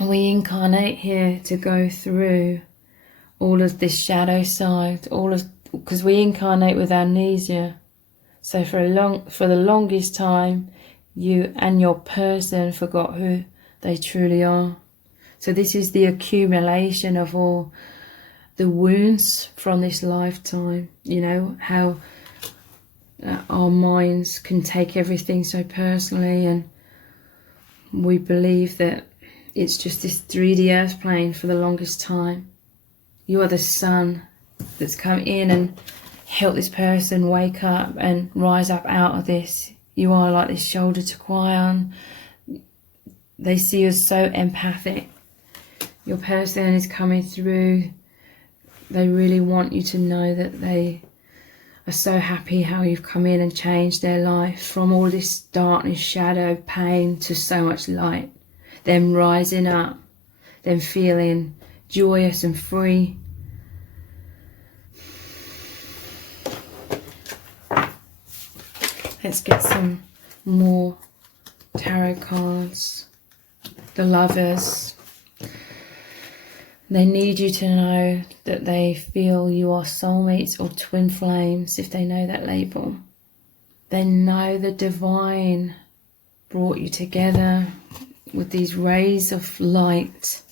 we incarnate here to go through all of this shadow side, because we incarnate with amnesia. So for the longest time, you and your person forgot who they truly are. So this is the accumulation of all the wounds from this lifetime. You know, how our minds can take everything so personally, and we believe that it's just this 3D earth plane for the longest time. You are the sun that's come in and helped this person wake up and rise up out of this. You are like this shoulder to cry on. They see you as so empathic. Your person is coming through. They really want you to know that they are so happy how you've come in and changed their life from all this darkness, shadow, pain to so much light. Them rising up, them feeling joyous and free. Let's get some more tarot cards. The Lovers. They need you to know that they feel you are soulmates or twin flames, if they know that label. They know the divine brought you together with these rays of light.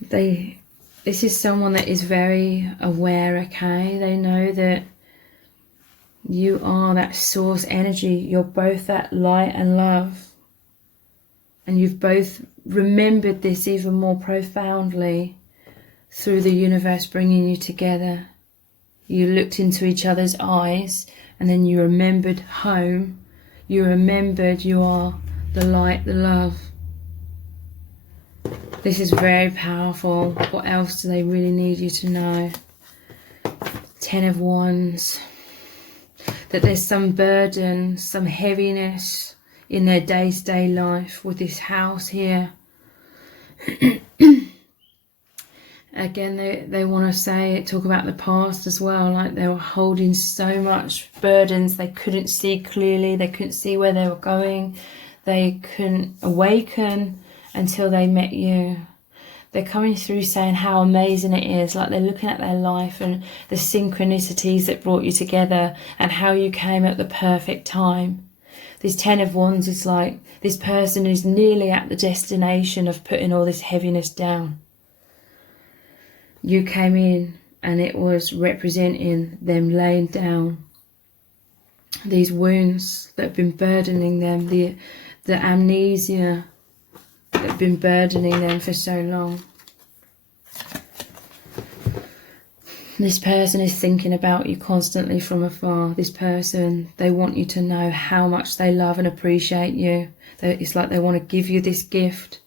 This is someone that is very aware, okay? They know that you are that source energy. You're both that light and love. And you've both remembered this even more profoundly through the universe bringing you together. You looked into each other's eyes and then you remembered home. You remembered you are the light, the love. This is very powerful. What else do they really need you to know? 10 of Wands. That there's some burden, some heaviness in their day-to-day life with this house here. Again, they want to talk about the past as well, like they were holding so much burdens. They couldn't see clearly. They couldn't see where they were going. They couldn't awaken until they met you. They're coming through saying how amazing it is, like they're looking at their life and the synchronicities that brought you together and how you came at the perfect time. This 10 of Wands is like this person is nearly at the destination of putting all this heaviness down. You came in and it was representing them laying down these wounds that have been burdening them, the amnesia that have been burdening them for so long. This person is thinking about you constantly from afar. This person, they want you to know how much they love and appreciate you. It's like they want to give you this gift.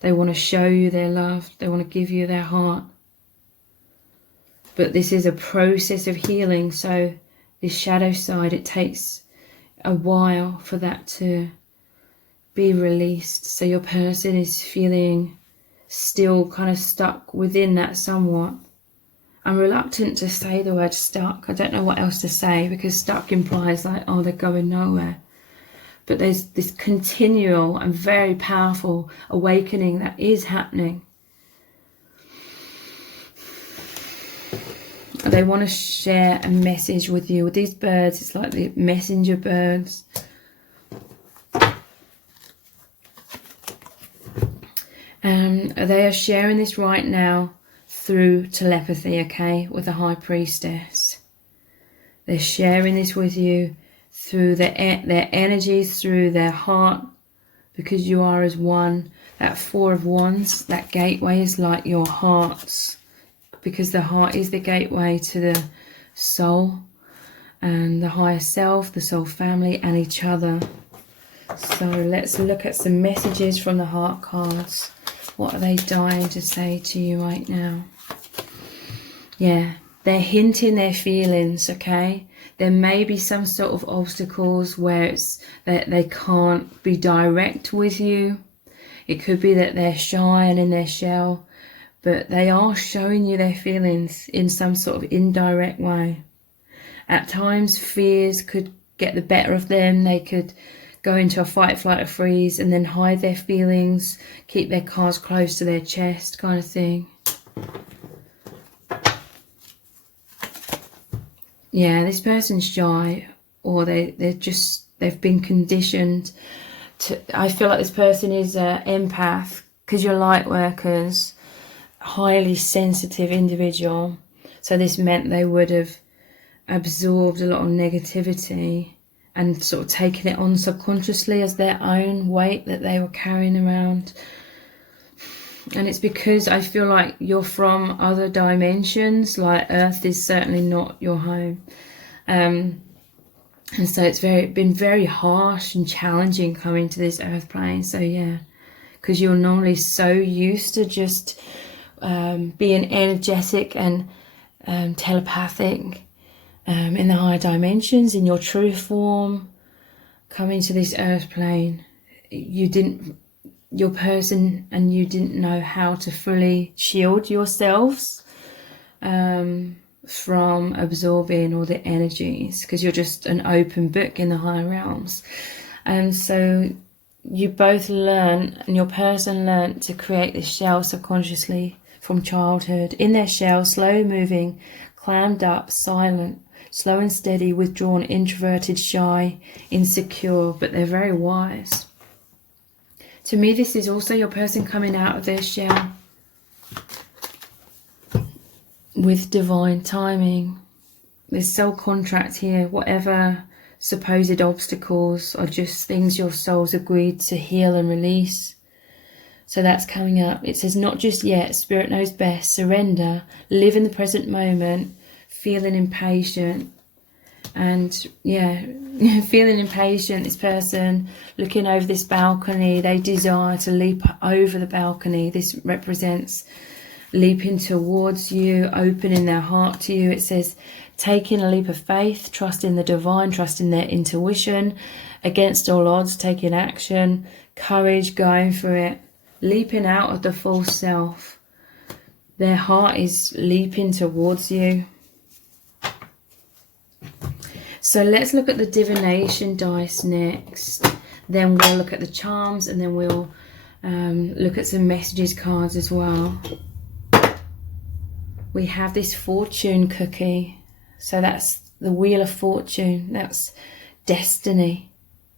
They want to show you their love. They want to give you their heart. But this is a process of healing. So this shadow side, it takes a while for that to be released. So your person is feeling still kind of stuck within that somewhat. I'm reluctant to say the word stuck. I don't know what else to say because stuck implies like, oh, they're going nowhere. But there's this continual and very powerful awakening that is happening. They want to share a message with you. With these birds, it's like the messenger birds. They are sharing this right now through telepathy, okay, with the High Priestess. They're sharing this with you through their energies, through their heart, because you are as one. That 4 of Wands, that gateway is like your hearts, because the heart is the gateway to the soul and the higher self, the soul family and each other. So let's look at some messages from the heart cards. What are they dying to say to you right now? Yeah, they're hinting their feelings, okay? There may be some sort of obstacles where it's that they can't be direct with you. It could be that they're shy and in their shell, but they are showing you their feelings in some sort of indirect way. At times, fears could get the better of them. They could go into a fight, flight, or freeze and then hide their feelings, keep their cards close to their chest, kind of thing. Yeah, this person's shy, or they've been conditioned to. I feel like this person is an empath, because you're light workers, highly sensitive individual. So this meant they would have absorbed a lot of negativity and sort of taken it on subconsciously as their own weight that they were carrying around. And it's because I feel like you're from other dimensions, like Earth is certainly not your home. And so it's been very harsh and challenging coming to this Earth plane. So yeah, because you're normally so used to just being energetic and telepathic in the higher dimensions, in your true form. Coming to this Earth plane, your person and you didn't know how to fully shield yourselves from absorbing all the energies, because you're just an open book in the higher realms. And so you both learn, and your person learned to create this shell subconsciously from childhood. In their shell, slow moving, clammed up, silent, slow and steady, withdrawn, introverted, shy, insecure, but they're very wise. To me, this is also your person coming out of their shell with divine timing. There's soul contract here. Whatever supposed obstacles are just things your soul's agreed to heal and release. So that's coming up. It says, not just yet, Spirit knows best, surrender, live in the present moment, feeling impatient. And yeah, feeling impatient, this person looking over this balcony, they desire to leap over the balcony. This represents leaping towards you, opening their heart to you. It says taking a leap of faith, trusting the divine, trusting their intuition, against all odds, taking action, courage, going for it, leaping out of the false self. Their heart is leaping towards you. So let's look at the divination dice next. Then we'll look at the charms, and then we'll look at some messages cards as well. We have this fortune cookie. So that's the Wheel of Fortune. That's destiny.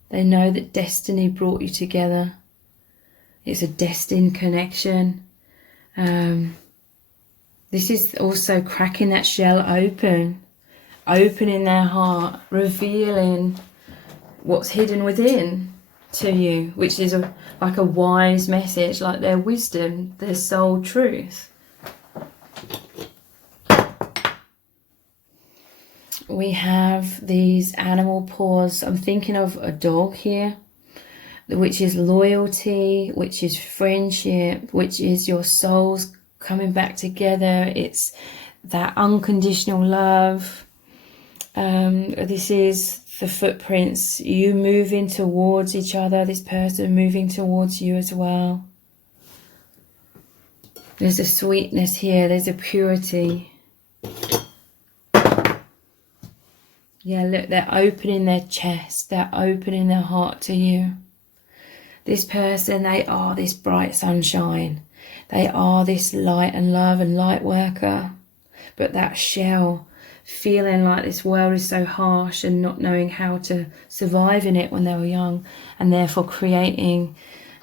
They know that destiny brought you together. It's a destined connection. This is also cracking that shell open. Opening their heart, revealing what's hidden within to you, which is like a wise message, like their wisdom, their soul truth. We have these animal paws. I'm thinking of a dog here, which is loyalty, which is friendship, which is your souls coming back together. It's that unconditional love. This is the footprints, you moving towards each other, this person moving towards you as well. There's a sweetness here, there's a purity. Yeah, look, they're opening their chest, they're opening their heart to you. This person, they are this bright sunshine. They are this light and love and light worker. But that shell, feeling like this world is so harsh and not knowing how to survive in it when they were young, and therefore creating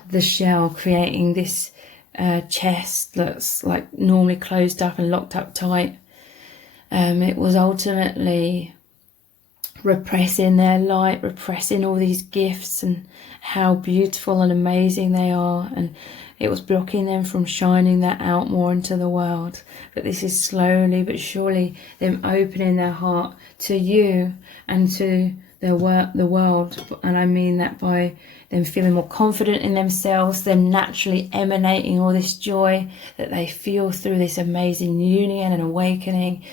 the shell, creating this chest that's like normally closed up and locked up tight. It was ultimately repressing their light, repressing all these gifts and how beautiful and amazing they are, and it was blocking them from shining that out more into the world. But this is slowly but surely them opening their heart to you and to the world. And I mean that by them feeling more confident in themselves, them naturally emanating all this joy that they feel through this amazing union and awakening.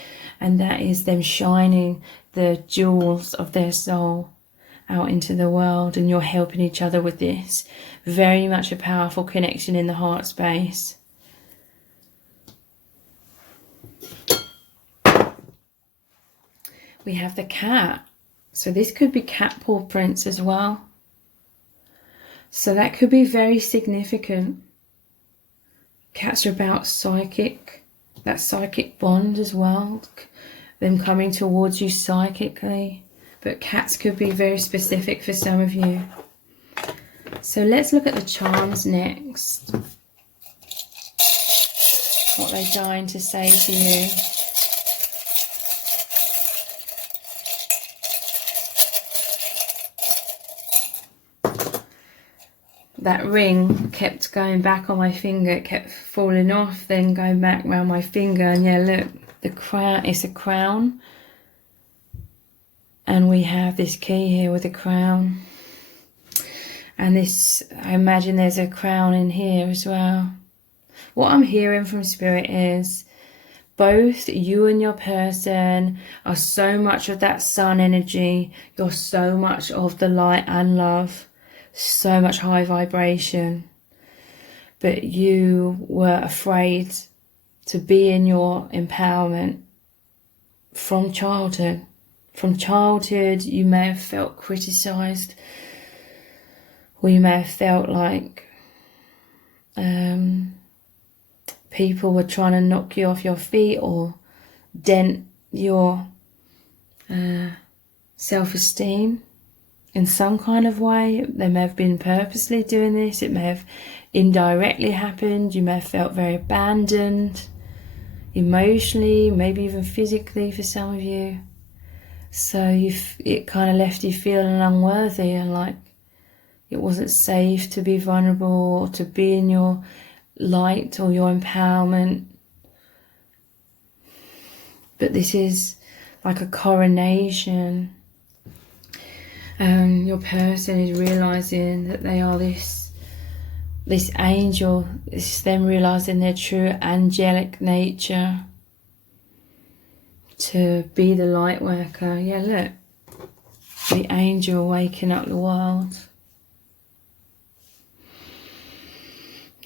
And that is them shining the jewels of their soul out into the world. And you're helping each other with this, Very much a powerful connection in the heart space. We have the cat. So this could be cat paw prints as well. So that could be very significant. Cats are about psychic, that psychic bond as well. Them coming towards you psychically. But cats could be very specific for some of you. So let's look at the charms next. What they're dying to say to you. That ring kept going back on my finger. It kept falling off, then going back around my finger. And yeah, look, the crown, it's a crown. And we have this key here with a crown. And this, I imagine there's a crown in here as well. What I'm hearing from Spirit is both you and your person are so much of that sun energy. You're so much of the light and love. So much high vibration. But you were afraid to be in your empowerment from childhood. From childhood, you may have felt criticized, or you may have felt like people were trying to knock you off your feet or dent your self-esteem in some kind of way. They may have been purposely doing this. It may have indirectly happened. You may have felt very abandoned emotionally, maybe even physically for some of you. So it kind of left you feeling unworthy and like it wasn't safe to be vulnerable or to be in your light or your empowerment. But this is like a coronation. Your person is realizing that they are this angel. It's them realizing their true angelic nature. To be the light worker. Yeah, look. The angel waking up the world.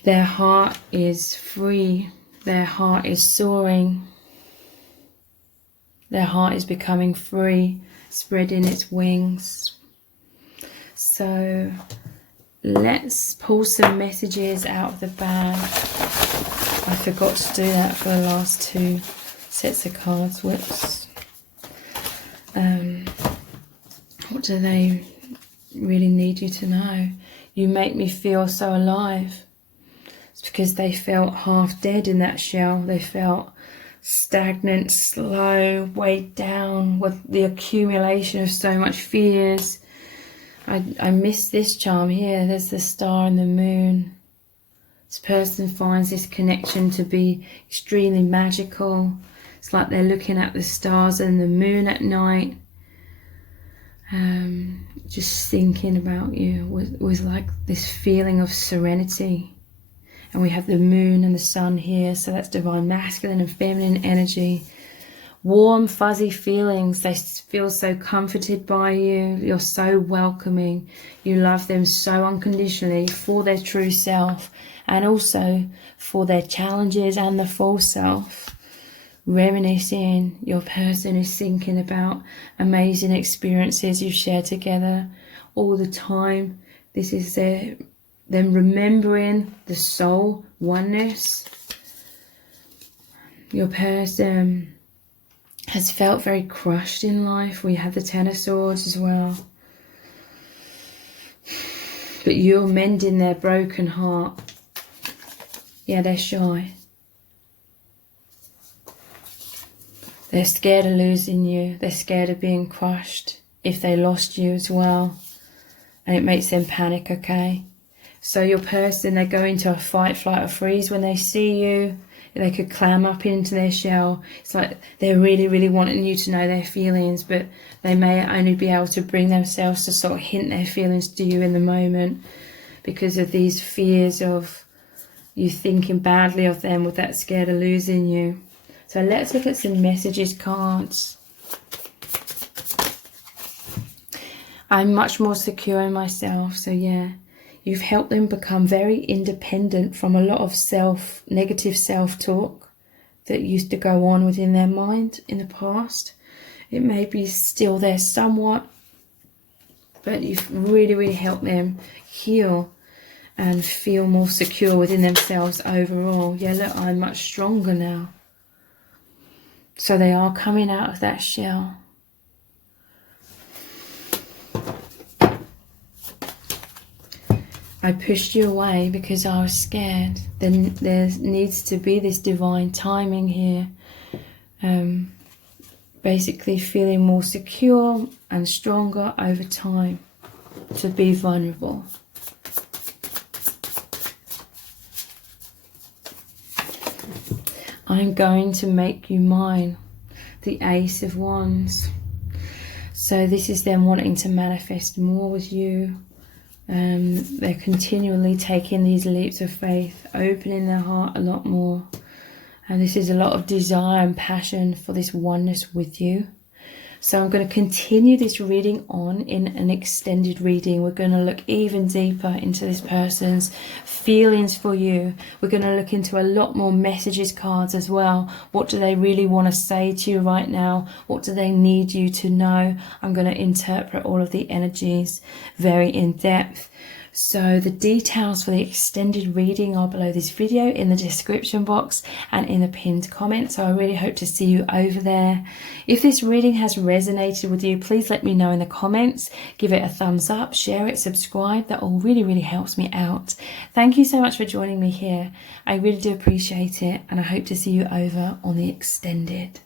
Their heart is free. Their heart is soaring. Their heart is becoming free, spreading its wings. So let's pull some messages out of the bag. I forgot to do that for the last two sets of cards. Whoops. What do they really need you to know? You make me feel so alive. It's because they felt half dead in that shell. They felt stagnant, slow, weighed down with the accumulation of so much fears. I miss this charm here. There's the star and the moon. This person finds this connection to be extremely magical. It's like they're looking at the stars and the moon at night. Just thinking about you was like this feeling of serenity. And we have the moon and the sun here, so that's divine masculine and feminine energy. Warm, fuzzy feelings. They feel so comforted by you. You're so welcoming. You love them so unconditionally for their true self and also for their challenges and the false self. Reminiscing, your person is thinking about amazing experiences you've shared together all the time. This is them remembering the soul oneness. Your person has felt very crushed in life. We have the Ten of Swords as well. But you're mending their broken heart. Yeah, they're shy. They're scared of losing you. They're scared of being crushed if they lost you as well. And it makes them panic, okay? So your person, they go into a fight, flight or freeze when they see you. They could clam up into their shell. It's like they're really, really wanting you to know their feelings, but they may only be able to bring themselves to sort of hint their feelings to you in the moment because of these fears of you thinking badly of them with that scared of losing you. So let's look at some messages cards. I'm much more secure in myself. So yeah, You've helped them become very independent from a lot of negative self-talk that used to go on within their mind in the past. It may be still there somewhat, but you've really, really helped them heal and feel more secure within themselves overall. Yeah, look, I'm much stronger now. So they are coming out of that shell. I pushed you away because I was scared. Then there needs to be this divine timing here. Basically feeling more secure and stronger over time to be vulnerable. I'm going to make you mine. The Ace of Wands. So this is them wanting to manifest more with you. They're continually taking these leaps of faith, opening their heart a lot more. And this is a lot of desire and passion for this oneness with you. So I'm going to continue this reading on in an extended reading. We're going to look even deeper into this person's feelings for you. We're going to look into a lot more messages cards as well. What do they really want to say to you right now? What do they need you to know? I'm going to interpret all of the energies very in depth. So the details for the extended reading are below this video in the description box and in the pinned comment. So I really hope to see you over there. If this reading has resonated with you, please let me know in the comments. Give it a thumbs up, share it, subscribe. That all really, really helps me out. Thank you so much for joining me here. I really do appreciate it, and I hope to see you over on the extended.